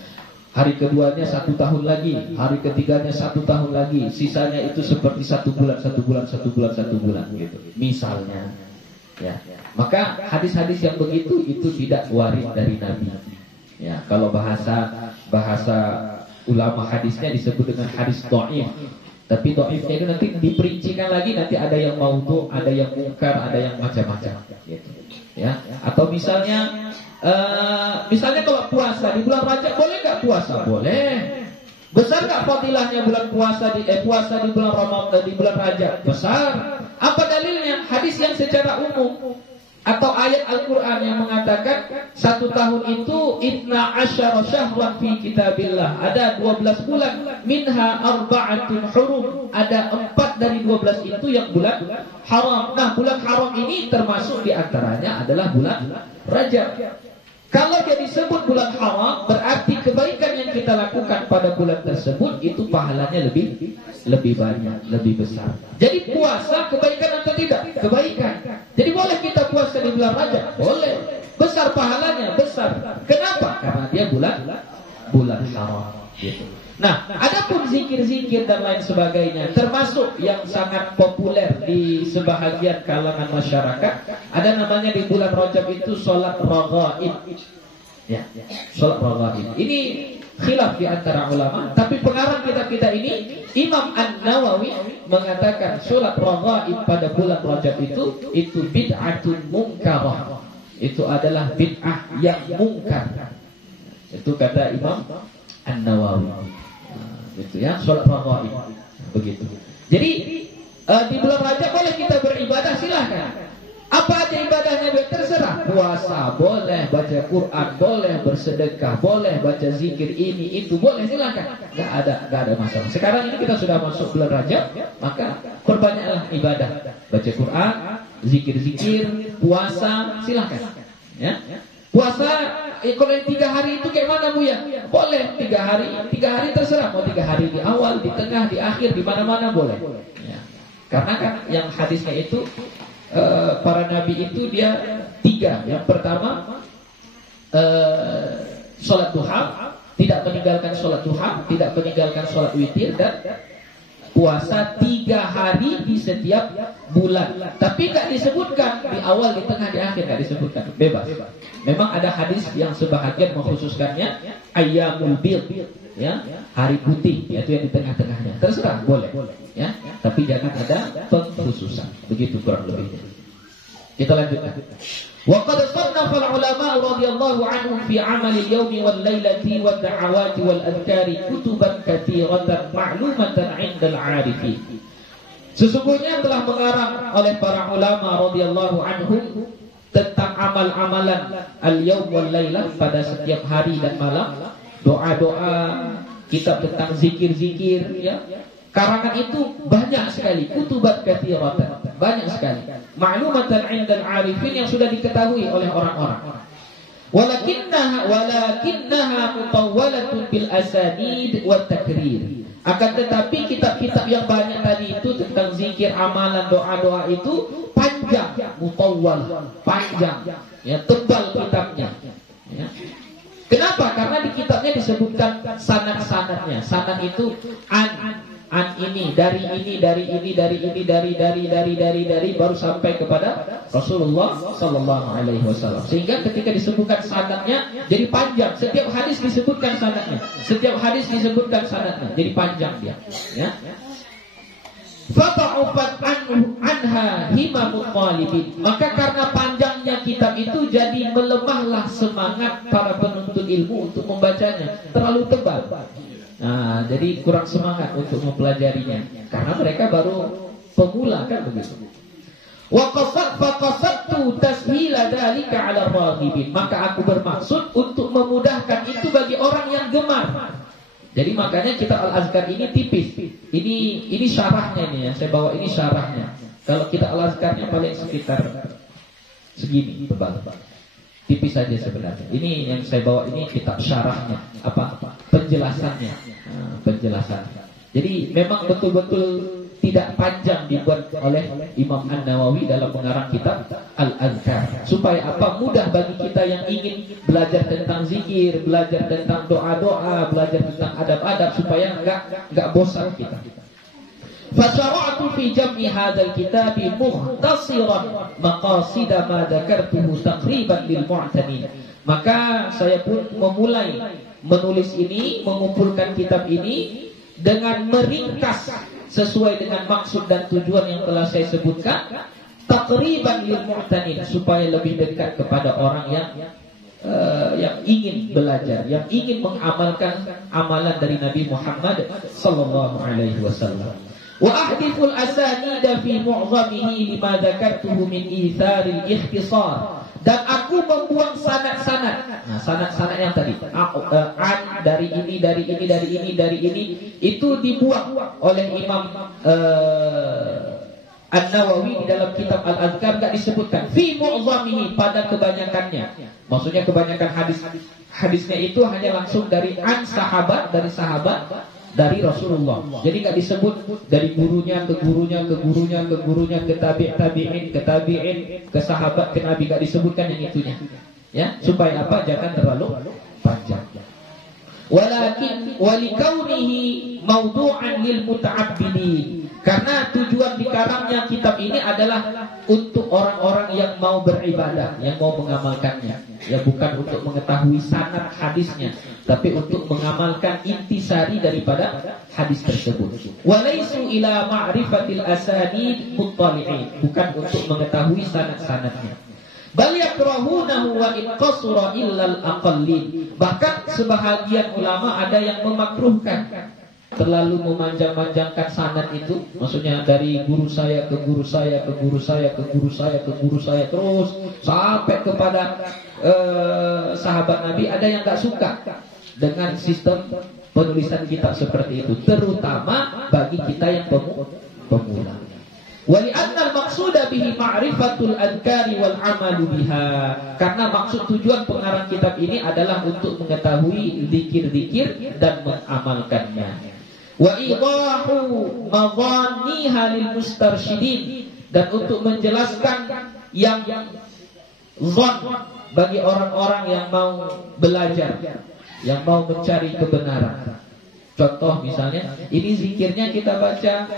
Hari keduanya 1 tahun lagi, hari ketiganya 1 tahun lagi, sisanya itu seperti 1 bulan, 1 bulan, 1 bulan, 1 bulan gitu. Misalnya, ya. Maka hadis-hadis yang begitu itu tidak waris dari Nabi. Ya, kalau bahasa ulama hadisnya disebut dengan hadis dhaif. Tapi dhaifnya itu nanti diperincikan lagi, nanti ada yang maudhu', ada yang mungkar, ada yang macam-macam gitu. Ya, atau misalnya kalau puasa di bulan Rajab boleh nggak puasa? Boleh. Besar nggak fadilahnya bulan puasa di bulan Ramadan, di bulan Rajab? Besar. Apa dalilnya? Hadis yang secara umum atau ayat Al-Quran yang mengatakan 1 tahun itu 12 syahran fi kitabillah. Ada 12 bulan, minha arba'atun hurum. Ada 4 dari 12 itu yang bulan haram. Nah, bulan haram ini termasuk diantaranya adalah bulan Rajab. Kalau dia disebut bulan haram, berarti kebaikan yang kita lakukan pada bulan tersebut itu pahalanya lebih banyak, lebih besar. Jadi puasa kebaikan atau tidak? Kebaikan. Jadi boleh kita puasa di bulan Rajab? Boleh. Besar pahalanya, besar. Kenapa? Karena dia bulan haram gitu. Nah, adapun zikir-zikir dan lain sebagainya, termasuk yang sangat populer di sebahagian kalangan masyarakat, ada namanya di bulan Rajab itu sholat raghaib. Ya, sholat raghaib. Ini khilaf di antara ulama, tapi pengarang kita ini Imam An-Nawawi mengatakan sholat raghaib pada bulan Rajab itu bid'atun munkarah. Itu adalah bid'ah yang mungkar. Itu kata Imam An-Nawawi. Itu ya, sholat raghaib. Begitu. Jadi di bulan Rajab boleh kita beribadah, silahkan. Apa aja ibadahnya terserah. Puasa boleh, baca Quran boleh, bersedekah boleh, baca zikir ini itu boleh, silahkan. Gak ada masalah. Sekarang ini kita sudah masuk bulan Rajab, maka perbanyaklah ibadah. Baca Quran, zikir-zikir, puasa, silahkan. Ya. Puasa kalau 3 hari itu kayak mana Bu ya? Boleh 3 hari. 3 hari terserah, mau 3 hari di awal, di tengah, di akhir, di mana-mana boleh. Ya. Karena kan yang hadisnya itu para nabi itu dia 3. Yang pertama sholat duha, tidak meninggalkan sholat duha, tidak meninggalkan sholat witir, dan puasa 3 hari di setiap bulan. Tapi nggak disebutkan di awal, di tengah, di akhir, nggak disebutkan. Bebas. Memang ada hadis yang sebahagian mengkhususkannya ayyamul bid, ya, hari putih, yaitu yang di tengah-tengahnya. Terserah, boleh, ya. Tapi jangan ada pengkhususan. Begitu kurang lebihnya. Kita lanjutkan. وقد صنف العلماء رضي الله عنهم في عمل اليوم والليلة والدعوات والأذكار كتبا كثيرة معلومة عند العارفين. Sesungguhnya telah mengarang oleh para ulama radhiyallahu anhum tentang amal-amalan al-yaum wal lailah pada setiap hari dan malam, doa-doa, kitab tentang zikir-zikir, ya. Karangan itu banyak sekali, kutubat katsiratan, banyak sekali. Ma'lumatan 'indal 'arifin, yang sudah diketahui oleh orang-orang. Walakinnaha mutawwalatun bil asanid wat takrir. Akan tetapi kitab-kitab yang banyak tadi itu tentang zikir, amalan, doa-doa itu panjang, mutawwal, panjang, ya, tebal kitabnya, ya. Kenapa? Karena di kitabnya disebutkan sanad-sanadnya. Sanad itu an ini dari baru sampai kepada Rasulullah sallallahu alaihi wasallam. Sehingga ketika disebutkan sanadnya jadi panjang. Setiap hadis disebutkan sanadnya. Jadi panjang dia, ya. Fata'ufat anha himamul talibin. Maka karena panjangnya kitab itu, jadi melemahlah semangat para penuntut ilmu untuk membacanya. Terlalu tebal. Nah, jadi kurang semangat untuk mempelajarinya karena mereka baru pemula, kan begitu. Wa qasadtu tashila dzalika 'ala ar-raghibin. Maka aku bermaksud untuk memudahkan itu bagi orang yang gemar. Jadi makanya kitab Al-Azkar ini tipis. Ini syarahnya ini, ya. Saya bawa ini syarahnya. Kalau kitab Al-Azkarnya paling sekitar segini tebal. Tipis saja sebenarnya. Ini yang saya bawa ini kitab syarahnya, penjelasannya, penjelasannya. Jadi memang betul-betul tidak panjang dibuat oleh Imam An-Nawawi dalam mengarang kitab Al-Azkar. Supaya apa? Mudah bagi kita yang ingin belajar tentang zikir, belajar tentang doa-doa, belajar tentang adab-adab, supaya enggak bosan kita. Fasyara'tu fi jam'i hadzal kitabi mukhtasiran maqasid ma dzakartuhu taqriban lil mu'tanin. Maka saya pun memulai menulis ini, mengumpulkan kitab ini dengan meringkas sesuai dengan maksud dan tujuan yang telah saya sebutkan, taqriban lil mu'tanin, supaya lebih dekat kepada orang yang ingin belajar, yang ingin mengamalkan amalan dari Nabi Muhammad sallallahu alaihi wasallam. Wa ahdithul asanida fi mu'zamihi lima dzakartuhu min itharil ikhtisar. Dan aku membuang sanad-sanad. Nah, sanad-sanad yang tadi dari ini itu dibuang oleh Imam An-Nawawi di dalam kitab Al-Azkar, enggak disebutkan fi mu'zamihi, pada kebanyakannya. Maksudnya kebanyakan hadisnya itu hanya langsung dari sahabat, dari Rasulullah. Jadi enggak disebut dari gurunya ke gurunya ke tabi'in ke sahabat ke nabi, enggak disebutkan yang itunya. Ya, supaya apa? Jangan terlalu panjang. Walakin walikaunihi mawdu'an lil muta'abbidin. Karena tujuan dikarangnya kitab ini adalah untuk orang-orang yang mau beribadah, yang mau mengamalkannya. Ya, bukan untuk mengetahui sanad hadisnya, tapi untuk mengamalkan intisari daripada hadis tersebut. Walaisu ila ma'rifatil asanid muttali'in, bukan untuk mengetahui sanad-sanadnya. Bal yakrahunahu wa in qasura illa al-aqallin. Bahkan sebahagian ulama ada yang memakruhkan terlalu memanjang-manjangkan sanad itu. Maksudnya dari guru saya ke guru saya ke guru saya ke guru saya ke guru saya, terus sampai kepada sahabat Nabi. Ada yang enggak suka dengan sistem penulisan kitab seperti itu, terutama bagi kita yang pemula. Wali annal maqsuda bihi ma'rifatul adkari wal amalu biha. Karena maksud tujuan pengarang kitab ini adalah untuk mengetahui zikir-zikir dan mengamalkannya. Wa idahu madhanniha lil mustarsyidin, dan untuk menjelaskan yang zon bagi orang-orang yang mau belajar, yang mau mencari kebenaran. Contoh misalnya, ini zikirnya kita baca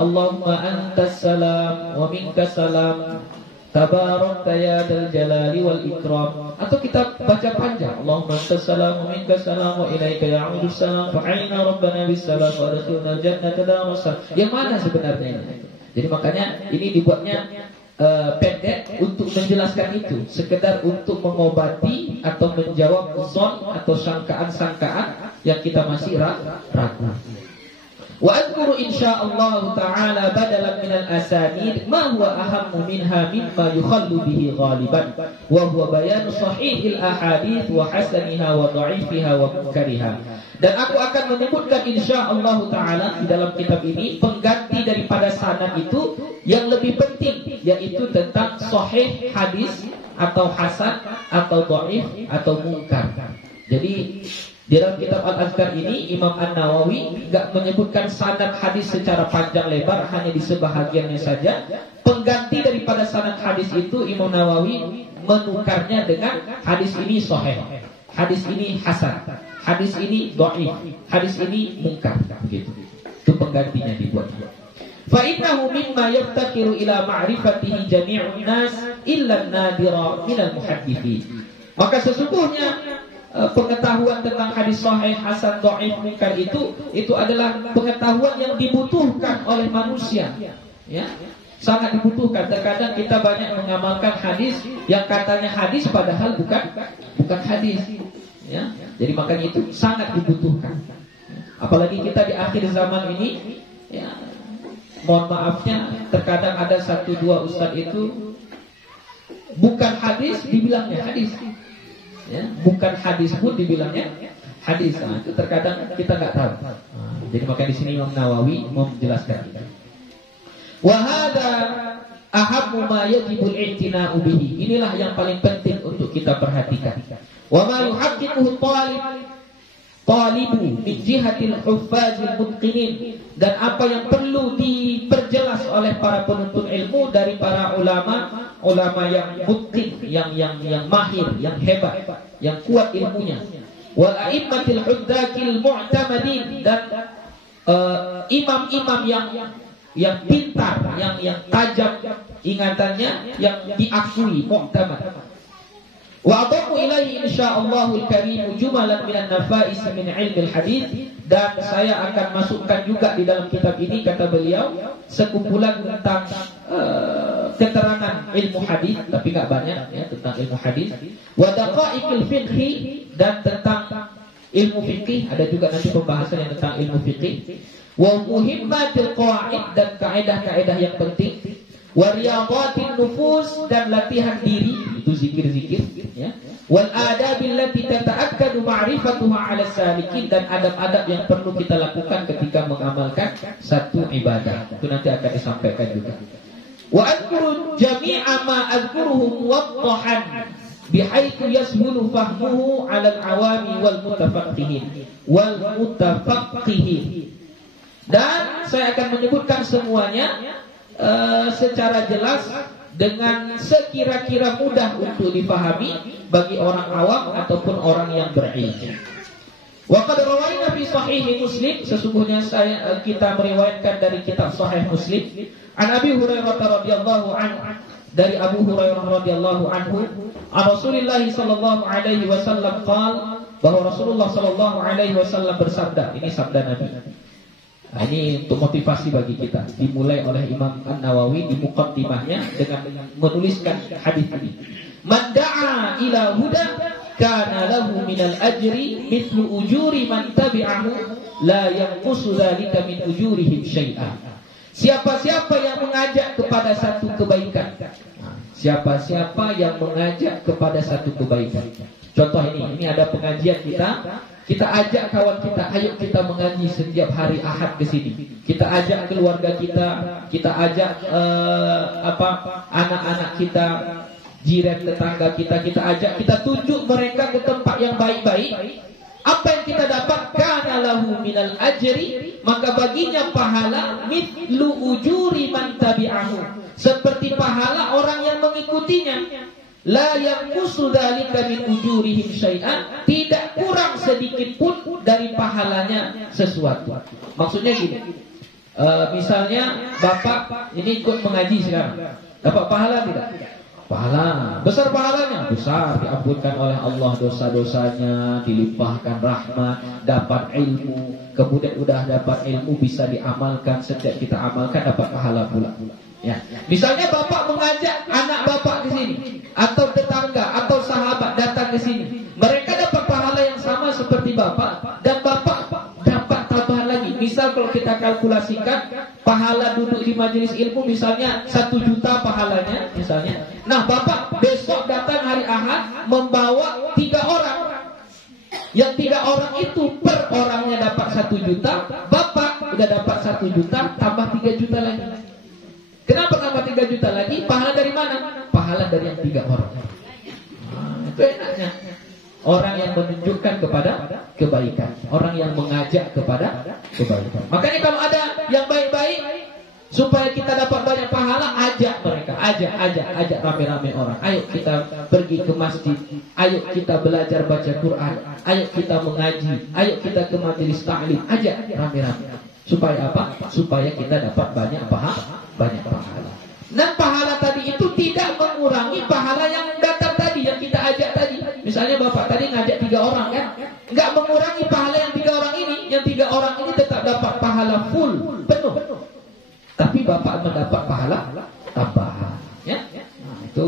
Allahumma antas salam wa minkas salam tabarakta ya dzal jalali wal ikram, atau kita baca panjang Allahumma antas salam wa minkas salam wa ilaika ya'udu salam fa aina rabbana bis salam wa adkhilna jannata darassalam. Yang mana sebenarnya ini? Jadi makanya ini dibuatnya pendek untuk menjelaskan itu, sekedar untuk mengobati atau menjawab zon atau sangkaan-sangkaan yang kita masih ragu. Wa adhkuru insyaallah ta'ala badalan minal asanid ma huwa ahammu minha mimma yukhallu bihi ghaliban wa huwa bayanu sahihil ahadits wa hasaniha wa dha'ifiha wa munkariha. Dan aku akan menyebutkan insyaallah ta'ala di dalam kitab ini pengganti daripada sanad itu yang lebih penting, yaitu tentang sahih hadis atau hasan atau dhaif atau munkar. Jadi di dalam kitab Al-Azkar ini Imam An-Nawawi enggak menyebutkan sanad hadis secara panjang lebar, hanya di sebahagiannya saja. Pengganti daripada sanad hadis itu Imam Nawawi menukarnya dengan hadis ini sahih, hadis ini hasan, hadis ini dhaif, hadis ini munkar, begitu. Itu penggantinya dibuat. Fa innahu mimma yaftakiru ila ma'rifatihi jami'un nas illa an-nadira minal muhadditsin. Maka sesungguhnya pengetahuan tentang hadis sahih, hasan, dhaif, munkar itu adalah pengetahuan yang dibutuhkan oleh manusia, ya. Sangat dibutuhkan. Terkadang kita banyak mengamalkan hadis yang katanya hadis padahal bukan hadis, ya. Jadi makanya itu sangat dibutuhkan. Apalagi kita di akhir zaman ini, ya, mohon maafnya terkadang ada 1-2 ustaz itu bukan hadis dibilangnya hadis. Ya, bukan hadis pun dibilangnya hadis. Nah, itu terkadang kita nggak tahu. Jadi maka di sini Imam Nawawi mau menjelaskan kita. Wa hadza ahabbu ma yajibul i'tina'u bihi. Inilah yang paling penting untuk kita perhatikan. Wa ma yuhaqqiquhu talibu min jihatil huffazil mutqinin, dan apa yang perlu diperjelas oleh para penuntut ilmu dari para ulama yang mutqin, yang mahir, yang hebat, yang kuat ilmunya. Wal a'immatil huddakil mu'tamadin, dan imam-imam yang pintar, yang tajam ingatannya, yang diakui, mu'tamad. Wa adamu ilaihi insya'allahul karim jumalan minan nafais min ilmil hadits, dan saya akan masukkan juga di dalam kitab ini, kata beliau, sekumpulan tentang keterangan ilmu hadis, tapi enggak banyak, ya, tentang ilmu hadis. Wa daqaiqil fiqhi, dan tentang ilmu fikih, ada juga nanti pembahasan yang tentang ilmu fikih. Wa muhimmatil qawaid, dan kaidah-kaidah yang penting. Wa riyadatin nufus, dan latihan diri, itu zikir-zikir, ya. Wal adabil lati tata'akkadu ma'rifatuha 'ala salikin, dan adab-adab yang perlu kita lakukan ketika mengamalkan satu ibadah. Itu nanti akan disampaikan juga. Wa adhkuru jami'a ma adhkuruhu muwaddahan bihaitsu yashulu fahmuhu 'ala al-'awami wal mutafaqqihin. Dan saya akan menyebutkan semuanya secara jelas dengan sekira-kira mudah untuk dipahami bagi orang awam ataupun orang yang berilmu. Wa qad rawaina fi sahih Muslim, sesungguhnya kita meriwayatkan dari kitab Sahih Muslim, an Abi Hurairah radhiyallahu anhu, dari Abu Hurairah radhiyallahu anhu, Rasulullah sallallahu alaihi wasallam qala, bahwa Rasulullah sallallahu alaihi wasallam bersabda, ini sabda Nabi. Nah, ini untuk motivasi bagi kita. Dimulai oleh Imam An-Nawawi di muqaddimahnya dengan menuliskan hadis ini. Man da'a ila huda kana lahu minal ajri mithlu ujuri man tabi'ahu la yanqusu dzalika min ujurihim syai'a. Siapa-siapa yang mengajak kepada satu kebaikan. Siapa-siapa yang mengajak kepada satu kebaikan. Contoh ini ada pengajian kita ajak kawan kita, ayo kita mengaji setiap hari Ahad ke sini. Kita ajak keluarga kita ajak anak-anak kita, jiran tetangga kita ajak, kita tunjuk mereka ke tempat yang baik-baik. Apa yang kita dapat? Kana lahu minal ajri, maka baginya pahala mithlu ujuri man tabi'ahu, seperti pahala orang yang mengikutinya. la yanqusu dzalika min ujurihim syai'an, tidak kurang sedikit pun dari pahalanya sesuatu. Maksudnya gini, misalnya bapak ini ikut mengaji sekarang, dapat pahala tidak? Pahala, besar pahalanya, besar, diampunkan oleh Allah dosa-dosanya, dilimpahkan rahmat, dapat ilmu, kemudian udah dapat ilmu bisa diamalkan, setiap kita amalkan dapat pahala pula. Ya. Misalnya bapak mengajak anak bapak ke sini, atau tetangga atau sahabat datang ke sini, mereka dapat pahala yang sama seperti bapak, dan bapak dapat tambahan lagi. Misal kalau kita kalkulasikan pahala duduk di majelis ilmu misalnya 1 juta pahalanya misalnya. Nah bapak besok datang hari Ahad membawa 3 orang, yang 3 orang itu per orangnya dapat 1 juta, bapak udah dapat 1 juta tambah 3 juta lagi. Kenapa tambah 3 juta lagi? Pahala dari mana? Pahala dari yang 3 orang. Itu enaknya. Orang yang menunjukkan kepada kebaikan, orang yang mengajak kepada kebaikan. Makanya kalau ada yang baik-baik, supaya kita dapat banyak pahala, ajak mereka, ajak rame-rame orang. Ayo kita pergi ke masjid, ayo kita belajar baca Quran, ayo kita mengaji, ayo kita ke majelis ta'lim, ajak rame-rame. Supaya apa? Supaya kita dapat banyak pahala. Dan pahala tadi itu tidak mengurangi pahala yang datang tadi, yang kita ajak tadi. Misalnya bapak tadi ngajak 3 orang kan, nggak mengurangi pahala yang 3 orang ini. Yang 3 orang ini tetap dapat pahala full, penuh. Tapi bapak mendapat pahala tambahan. Ya, nah, itu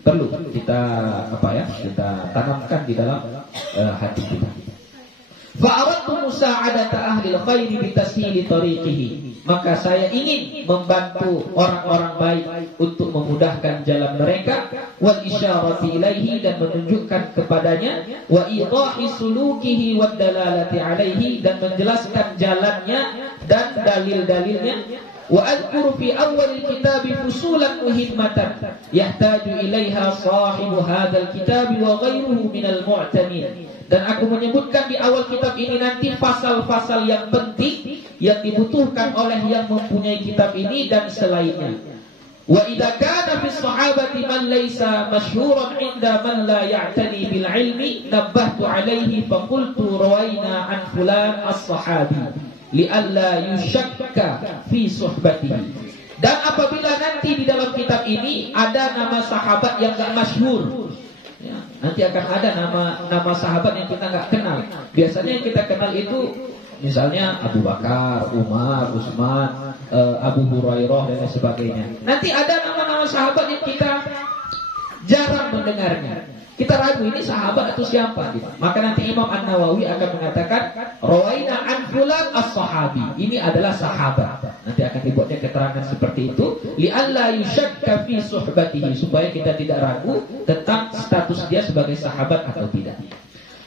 perlu kita kita tanamkan di dalam hati kita. Fa'aradtu musa'adata ahli al-khairi bitashili tariqihi, maka saya ingin membantu orang-orang baik untuk memudahkan jalan mereka, wal isyarati ilaihi, dan menunjukkan kepadanya, wa idahi sulukihi wad dalalati alaihi, dan menjelaskan jalannya dan dalil-dalilnya. Wa adhkuru fi awal kitab fusulan muhimmatan yahtaju ilaiha sahibu hadzal kitab wa ghairuhu minal mu'tamin. Dan aku menyebutkan di awal kitab ini nanti pasal-pasal yang penting yang dibutuhkan oleh yang mempunyai kitab ini dan selainnya. Wa idza kana fi sahabati man laysa masyhuran inda man la ya'tani bil ilmi nabbahtu alaihi fa qultu rawaina an fulan as-sahabi li'alla yushakka fi suhbatihi. Dan apabila nanti di dalam kitab ini ada nama sahabat yang enggak masyhur, ya, nanti akan ada nama sahabat yang kita nggak kenal. Biasanya yang kita kenal itu misalnya Abu Bakar, Umar, Utsman, Abu Hurairah dan lain sebagainya. Nanti ada nama-nama sahabat yang kita jarang mendengarnya. Kita ragu ini sahabat atau siapa gitu. Maka nanti Imam An-Nawawi akan mengatakan rawaina an fulan as-sahabi. Ini adalah sahabat. Nanti akan dibuatnya keterangan seperti itu, li'alla yushakka fi suhbatihi, supaya kita tidak ragu tentang status dia sebagai sahabat atau tidak.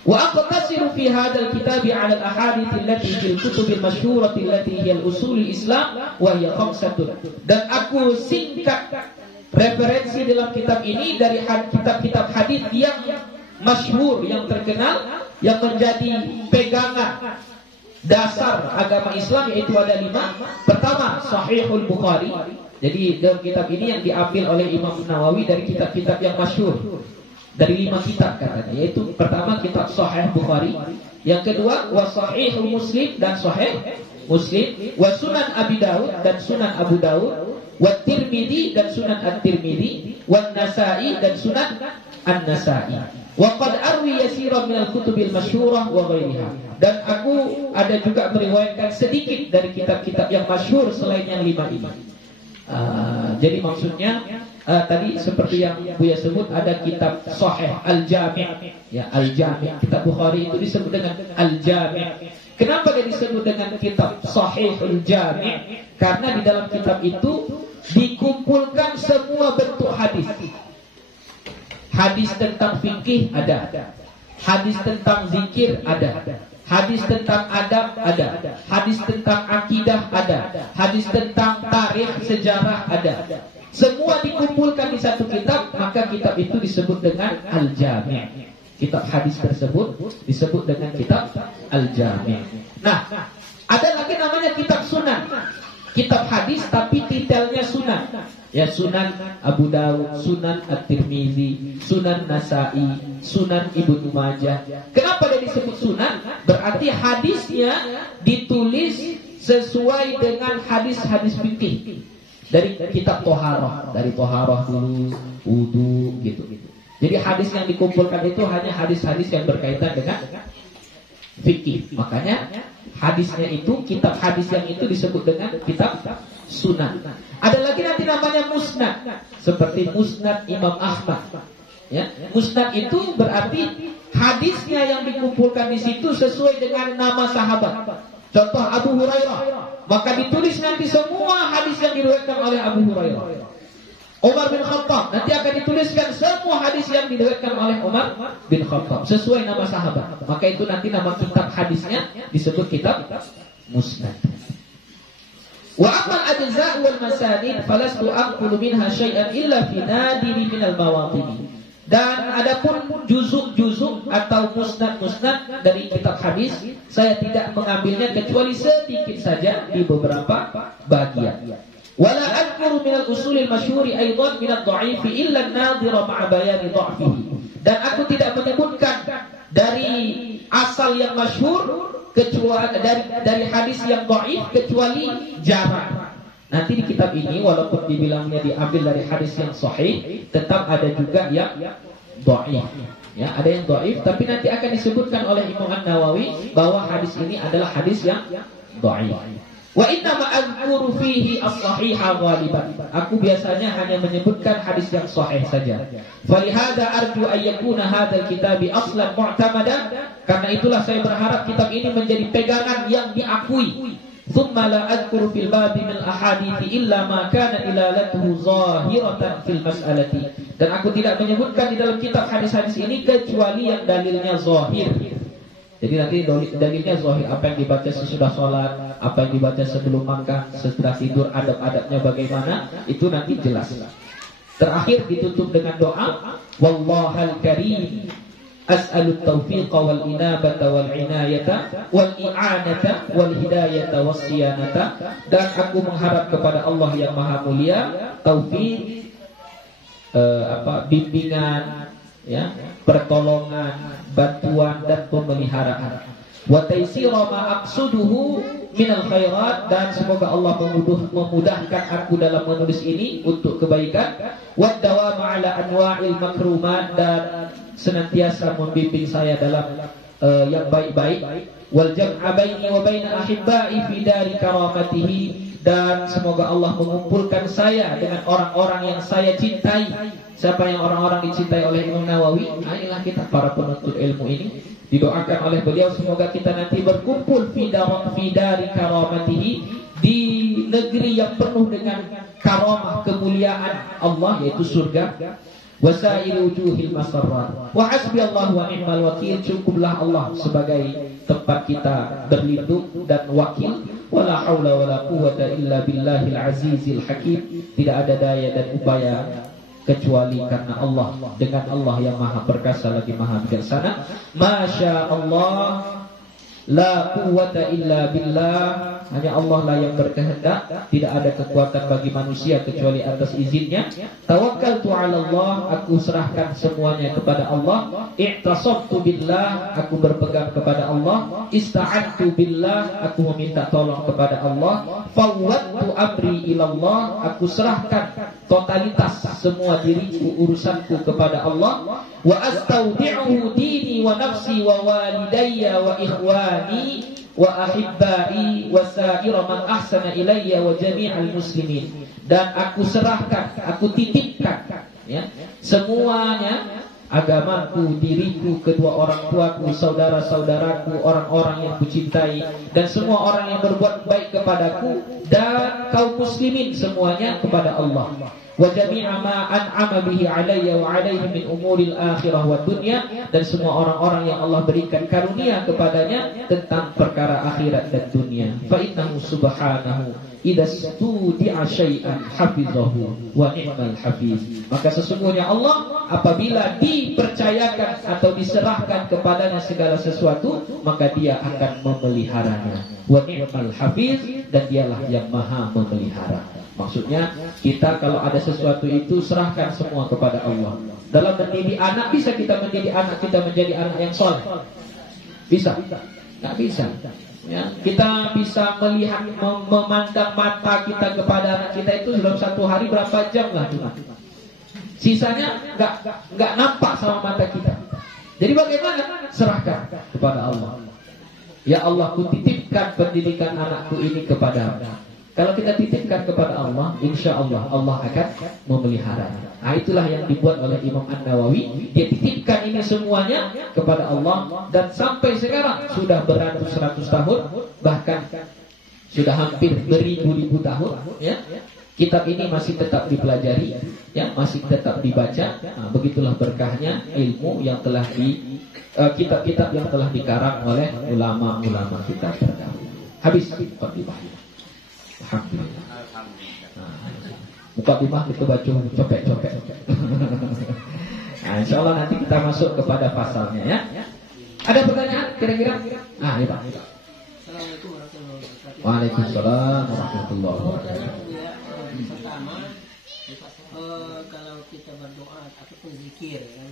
Wa aqtasiru fi hadzal kitabi 'ala al-ahadits allati fil kutub al-masyhurati allati hiya al-usul al-islam wa hiya khamsatun. Dan aku singkat referensi dalam kitab ini dari kitab-kitab hadis yang masyhur, yang terkenal, yang menjadi pegangan dasar agama Islam, yaitu ada 5. Pertama, Sahihul Bukhari. Jadi dalam kitab ini yang diambil oleh Imam Nawawi dari kitab-kitab yang masyhur, dari 5 kitab katanya, yaitu pertama kitab Sahih Bukhari, yang kedua wa Sahihul Muslim dan Sahih Muslim, wa Sunan Abi Daud dan Sunan Abu Daud, wa Tirmidzi dan Sunan At-Tirmidzi, wa Nasa'i dan Sunan An-Nasa'i. Wa qad arwi yasiran minal kutubil masyhurah wa ghairiha. Dan aku ada juga meriwayatkan sedikit dari kitab-kitab yang masyhur selain yang 5 ini. Jadi maksudnya tadi seperti yang Buya sebut, ada kitab Sahih Al-Jami', ya Al-Jami'. Kitab Bukhari itu disebut dengan Al-Jami'. Kenapa dia disebut dengan kitab Sahihul Jami'? Karena di dalam kitab itu dikumpulkan semua bentuk hadis. Hadis tentang fikih ada, hadis tentang zikir ada, hadis tentang adab ada, hadis tentang akidah ada, hadis tentang tarikh sejarah ada. Semua dikumpulkan di satu kitab, maka kitab itu disebut dengan Al-Jami'. Kitab hadis tersebut disebut dengan kitab Al-Jami'. Nah, ada lagi namanya kitab Sunan. kitab hadis tapi titelnya sunan. Ya, Sunan Abu Dawud, Sunan At-Tirmizi, Sunan Nasa'i, Sunan Ibnu Majah. Kenapa dia disebut sunan? Berarti hadisnya ditulis sesuai dengan hadis-hadis fikih. Dari kitab Toharoh, dari Toharoh dulu, wudu gitu. Jadi hadis yang dikumpulkan itu hanya hadis-hadis yang berkaitan dengan fikih. Makanya hadisnya itu, kitab hadis yang itu disebut dengan kitab sunan. Ada lagi nanti namanya musnad, seperti musnad Imam Ahmad. Ya, musnad itu berarti hadisnya yang dikumpulkan di situ sesuai dengan nama sahabat. Contoh Abu Hurairah, maka ditulis nanti semua hadis yang diriwayatkan oleh Abu Hurairah. Umar bin Khattab, nanti akan dituliskan semua hadis yang diriwayatkan oleh Umar bin Khattab sesuai nama sahabat. Maka itu nanti nama kitab hadisnya disebut kitab musnad. Wa amal ajza' wal masanid falastu aqulu minha syai'an illa fi nadiri minal mawaqif. Dan adapun juzuk-juzuk atau musnad-musnad dari kitab hadis, saya tidak mengambilnya kecuali sedikit saja di beberapa bagian. Wala adkuru minal usulil masyhuri aidan minad dha'ifi illa an-nadhira ma'a bayani dha'fihi. Dan aku tidak menyebutkan dari asal yang masyhur kecuali dari hadis yang dhaif kecuali jarang. Nanti di kitab ini walaupun dibilangnya diambil dari hadis yang sahih, tetap ada juga yang dhaif. Ya, ada yang dhaif tapi nanti akan disebutkan oleh Imam An-Nawawi bahwa hadis ini adalah hadis yang dhaif. Wa inna ma azkuru fihi as-sahiha ghaliban. Aku biasanya hanya menyebutkan hadis yang sahih saja. Falihada arju ay yakuna hadzal kitabi aslan mu'tamada. Karena itulah saya berharap kitab ini menjadi pegangan yang diakui. Thumma la azkuru fil babi min ahadithi illa ma kana ilalatuhu zahiratan fil mas'alati. Dan aku tidak menyebutkan di dalam kitab hadis-hadis ini kecuali yang dalilnya zahir. Jadi nanti dalilnya zahir, apa yang dibaca sesudah sholat, apa yang dibaca sebelum makan, setelah tidur, adab-adabnya bagaimana, itu nanti jelas. Terakhir ditutup dengan doa, Wallahal karim as'alut taufiqa wal inabata wal inayata wal i'anata wal hidayata was siyanata. Dan aku mengharap kepada Allah yang maha mulia taufik, bimbingan, ya, pertolongan, bantuan dan pemeliharaan. Wa taysira ma aqsuduhu minal khairat. Dan semoga Allah memudahkan aku dalam menulis ini untuk kebaikan. Wa dawama ala anwa'il makrumat. Dan senantiasa membimbing saya dalam yang baik-baik. Wal jam'a baini wa baina ahibba'i fi dari karamatihi. Dan semoga Allah mengumpulkan saya dengan orang-orang yang saya cintai. Siapa yang orang-orang dicintai oleh Imam Nawawi? Nah, inilah kita para penuntut ilmu ini. Didoakan oleh beliau semoga kita nanti berkumpul fi dari karamatihi, di negeri yang penuh dengan karamah kemuliaan Allah, yaitu surga. Wasail wujuhil masarrat. Wa hasbiyallahu wa ni'mal wakil. Cukuplah Allah sebagai tempat kita berlindung dan wakil. Wala haula wala quwwata illa billahil azizil hakim. Tidak ada daya dan upaya kecuali karena Allah, dengan Allah yang maha perkasa lagi maha bijaksana. Masya Allah, la quwwata illa billah. Hanya Allah lah yang berkehendak, tidak ada kekuatan bagi manusia kecuali atas izinnya. Tawakkaltu 'ala Allah, aku serahkan semuanya kepada Allah. I'tasabtu billah, aku berpegang kepada Allah. Ista'antu billah, aku meminta tolong kepada Allah. Fawwadtu amri ila Allah, aku serahkan totalitas semua diriku, urusanku kepada Allah. Wa astaudi'uhu dini wa nafsi wa walidayya wa ikhwani wa ahibbai wa sa'ira man ahsana ilayya wa jami'al muslimin. Dan aku serahkan, aku titipkan, ya, semuanya, agamaku, diriku, kedua orang tuaku, saudara-saudaraku, orang-orang yang kucintai, dan semua orang yang berbuat baik kepadaku, dan kaum muslimin semuanya kepada Allah. Wa jami'a ma an'ama bihi alayya wa alayhi min umuril akhirah wa dunya. Dan semua orang-orang yang Allah berikan karunia kepadanya tentang perkara akhirat dan dunia. Fa innahu subhanahu idza studi'a syai'an hafizahu wa ni'mal hafiz. Maka sesungguhnya Allah apabila dipercayakan atau diserahkan kepadanya segala sesuatu, maka dia akan memeliharanya. wa ni'mal hafiz, dan dialah yang maha memelihara. Maksudnya kita kalau ada sesuatu itu serahkan semua kepada Allah. Dalam mendidik anak, bisa kita mendidik anak kita menjadi anak yang soleh? Bisa? Nggak bisa. Ya, kita bisa melihat, memandang mata kita kepada anak kita itu dalam satu hari berapa jam lah cuma. Sisanya nggak nampak sama mata kita. Jadi bagaimana? Serahkan kepada Allah. Ya Allah, ku titipkan pendidikan anakku ini kepada-Mu. Kalau kita titipkan kepada Allah, insya Allah Allah akan memeliharanya. Nah, itulah yang dibuat oleh Imam An-Nawawi. Dia titipkan ini semuanya kepada Allah, dan sampai sekarang sudah beratus-ratus tahun, bahkan sudah hampir beribu-ribu tahun, ya. Kitab ini masih tetap dipelajari, ya, masih tetap dibaca. Nah, begitulah berkahnya ilmu yang telah kitab-kitab yang telah dikarang oleh ulama-ulama kita terdahulu. Habis Muqaddimah. Alhamdulillah. Muqaddimah itu baca copek-copek. Nah, insyaallah nanti kita masuk kepada pasalnya, ya. Ada pertanyaan kira-kira? Ah, iya Pak. Assalamualaikum warahmatullahi wabarakatuh. Waalaikumsalam warahmatullahi wabarakatuh. Pertama, kalau kita berdoa ataupun zikir kan,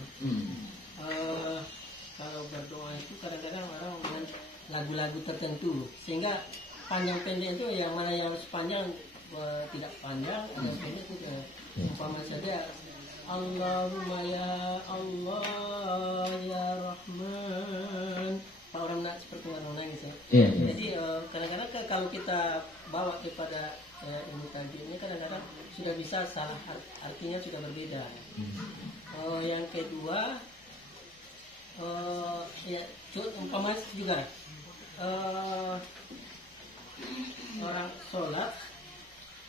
kalau berdoa itu kadang-kadang orang dengan lagu-lagu tertentu, sehingga panjang pendek itu yang mana yang harus panjang tidak panjang, yang pendek itu umpama saja Allahumma ya Allah ya Rahman, Pak orang nak seperti orang nangis ya. Jadi kadang-kadang kalau kita bawa kepada ilmu tajwid ini kadang-kadang sudah bisa salah artinya sudah berbeda. Yang kedua, ya umpama juga orang sholat,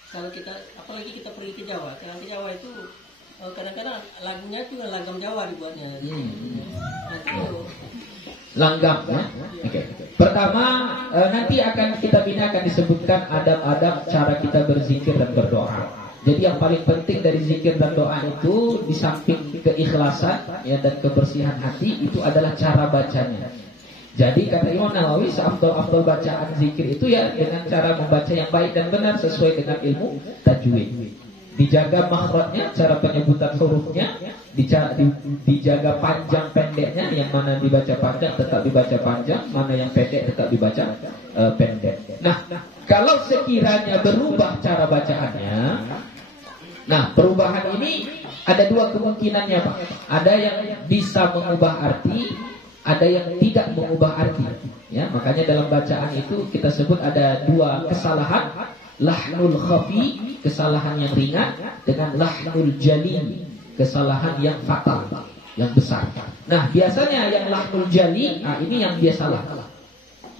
kalau kita apalagi kita pergi ke Jawa, kalau ke Jawa itu kadang-kadang lagunya itu lagam Jawa dibuatnya. Langgam, ya. Oke. Pertama, nanti akan kita akan disebutkan adab-adab cara kita berzikir dan berdoa. Jadi yang paling penting dari zikir dan doa itu, di samping keikhlasan, ya, dan kebersihan hati, itu adalah cara bacanya. Jadi kata Imam Nawawi, seafdal-afdal bacaan zikir itu ya dengan cara membaca yang baik dan benar sesuai dengan ilmu tajwid. Dijaga makhrajnya, cara penyebutan hurufnya, dijaga panjang pendeknya, yang mana dibaca panjang tetap dibaca panjang, mana yang pendek tetap dibaca pendek. Nah, kalau sekiranya berubah cara bacaannya, nah perubahan ini ada dua kemungkinannya Pak. Ada yang bisa mengubah arti, ada yang tidak mengubah arti. Ya, makanya dalam bacaan itu kita sebut ada dua kesalahan. Lahnul khafi, kesalahan yang ringan, dengan lahnul jali, kesalahan yang fatal, yang besar. Nah, biasanya yang lahnul jali, ini yang dia salah.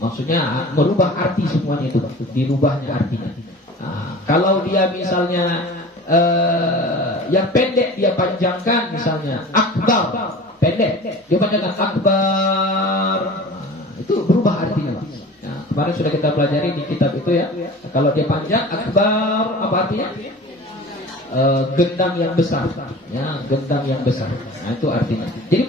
Maksudnya merubah arti semuanya itu, dirubahnya artinya. Nah, kalau dia misalnya yang pendek dia panjangkan, misalnya akbar, pendek dia panjangkan akbar, itu berubah artinya. Kemarin sudah kita pelajari di kitab itu, ya. Kalau dia panjang, akbar apa artinya? Gendang yang besar, ya, gendang yang besar. Nah, itu artinya. Jadi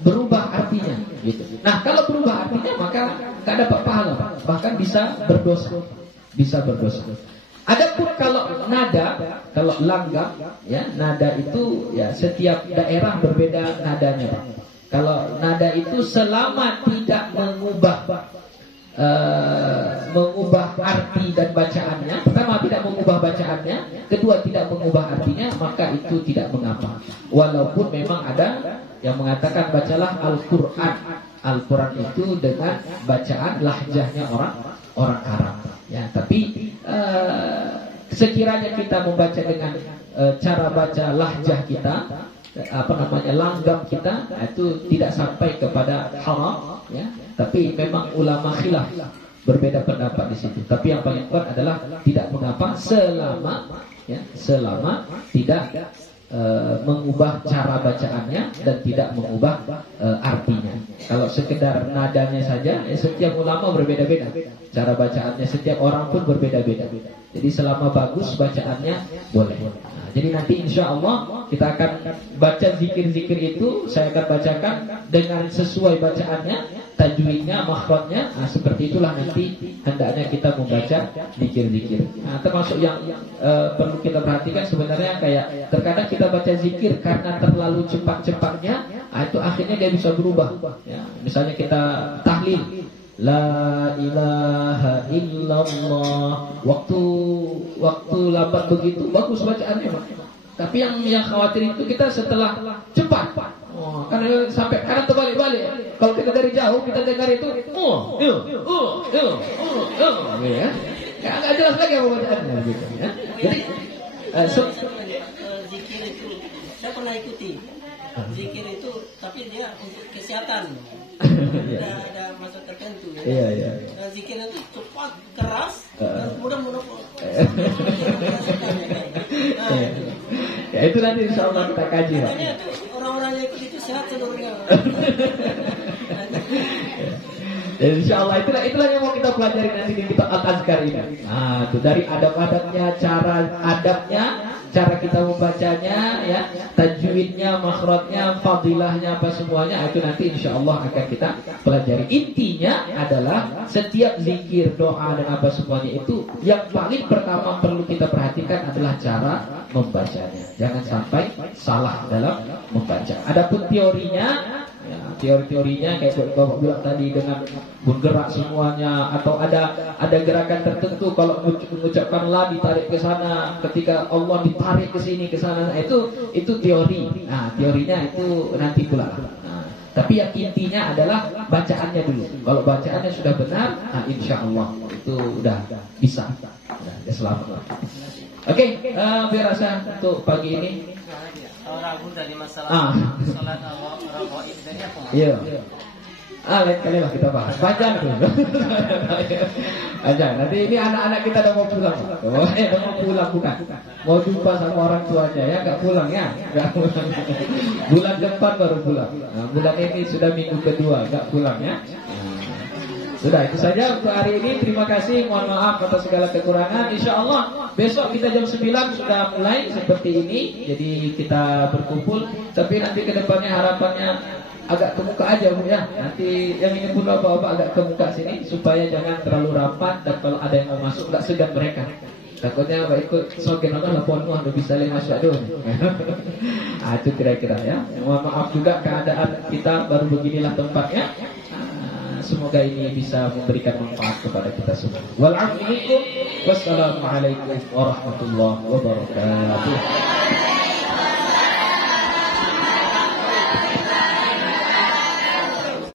berubah artinya, gitu. Nah, kalau berubah artinya maka nggak dapat pahala, bahkan bisa berdosa. Adapun kalau nada, kalau langgam, ya, nada itu ya setiap daerah berbeda nadanya. Kalau nada itu selama tidak mengubah arti dan bacaannya, pertama tidak mengubah bacaannya, kedua tidak mengubah artinya, maka itu tidak mengapa. Walaupun memang ada yang mengatakan bacalah Al-Quran itu dengan bacaan lahjahnya orang Arab, ya. Tapi sekiranya kita membaca dengan cara baca lahjah kita, langgam kita, itu tidak sampai kepada haram, ya. Tapi memang ulama khilaf, berbeda pendapat di situ. Tapi yang paling kuat adalah tidak mengapa selama tidak mengubah cara bacaannya dan tidak mengubah artinya. Kalau sekedar nadanya saja, setiap ulama berbeda-beda. Cara bacaannya setiap orang pun berbeda-beda. Jadi selama bagus bacaannya boleh. Nah, Jadi nanti insya Allah kita akan baca zikir-zikir itu, saya akan bacakan dengan sesuai bacaannya, tajwidnya, makhrajnya. Nah, seperti itulah nanti hendaknya kita membaca zikir-zikir. Nah, termasuk yang perlu kita perhatikan sebenarnya kayak terkadang kita baca zikir karena terlalu cepat-cepatnya, itu akhirnya dia bisa berubah. Ya, misalnya kita tahlil, la ilaha illallah, waktu lambat begitu bagus bacaannya, tapi yang khawatir itu kita setelah cepat, karena sampai karena terbalik-balik. Kalau kita dari jauh kita dengar itu, ya, nggak jelas lagi apa bacaannya, gitu. Ya. Jadi zikir itu saya pernah ikuti. Zikir itu tapi dia untuk kesehatan. Ada masa tertentu. Iya, iya. Zikir itu cepat, keras, dan mudah-mudahan. Ya itu nanti insya Allah kita kaji, Pak. Katanya itu orang-orang yang ikut itu sehat seluruhnya. Insya Allah itulah yang mau kita pelajari nanti di kitab Al-Azkar ini. Nah, itu dari adab-adabnya, cara kita membacanya, ya, tajwidnya, makhrajnya, fadilahnya, apa semuanya, itu nanti insya Allah akan kita pelajari. Intinya adalah setiap zikir, doa dan apa semuanya itu yang paling pertama perlu kita perhatikan adalah cara membacanya. Jangan sampai salah dalam membaca. Adapun teorinya, ya, teori-teorinya kayak Bapak bilang tadi dengan bergerak semuanya, atau ada gerakan tertentu kalau mengucapkan la ditarik ke sana, ketika Allah ditarik ke sini ke sana, itu teori. Nah, teorinya itu nanti pula. Nah, tapi yang intinya adalah bacaannya dulu. Kalau bacaannya sudah benar, nah insya Allah itu udah bisa, udah selamat. Oke, biar rasa untuk pagi ini. Ragu dari masalah salat orang gaib dari apa? Iya. Lain kali lah kita bahas. Panjang tuh. Panjang. Nanti ini anak-anak kita udah mau pulang. Udah mau pulang bukan? Mau jumpa sama orang tuanya ya, nggak pulang ya? Nggak pulang. Bulan depan baru pulang. Nah, bulan ini sudah minggu kedua, nggak pulang ya. Sudah, itu saja untuk hari ini. Terima kasih, mohon maaf atas segala kekurangan. Insya Allah besok kita jam 9 sudah mulai seperti ini. Jadi kita berkumpul. Tapi nanti ke depannya harapannya agak ke muka aja, Bu, ya. Nanti yang ingin pun bapak-bapak agak ke muka sini, supaya jangan terlalu rapat. Dan kalau ada yang mau masuk, nggak segan mereka. Takutnya Bapak ikut sogen orang lapor nuh bisa le masuk dulu. Itu kira-kira ya. Mohon maaf juga keadaan kita baru beginilah tempatnya. Semoga ini bisa memberikan manfaat kepada kita semua. Wassalamualaikum warahmatullahi wabarakatuh.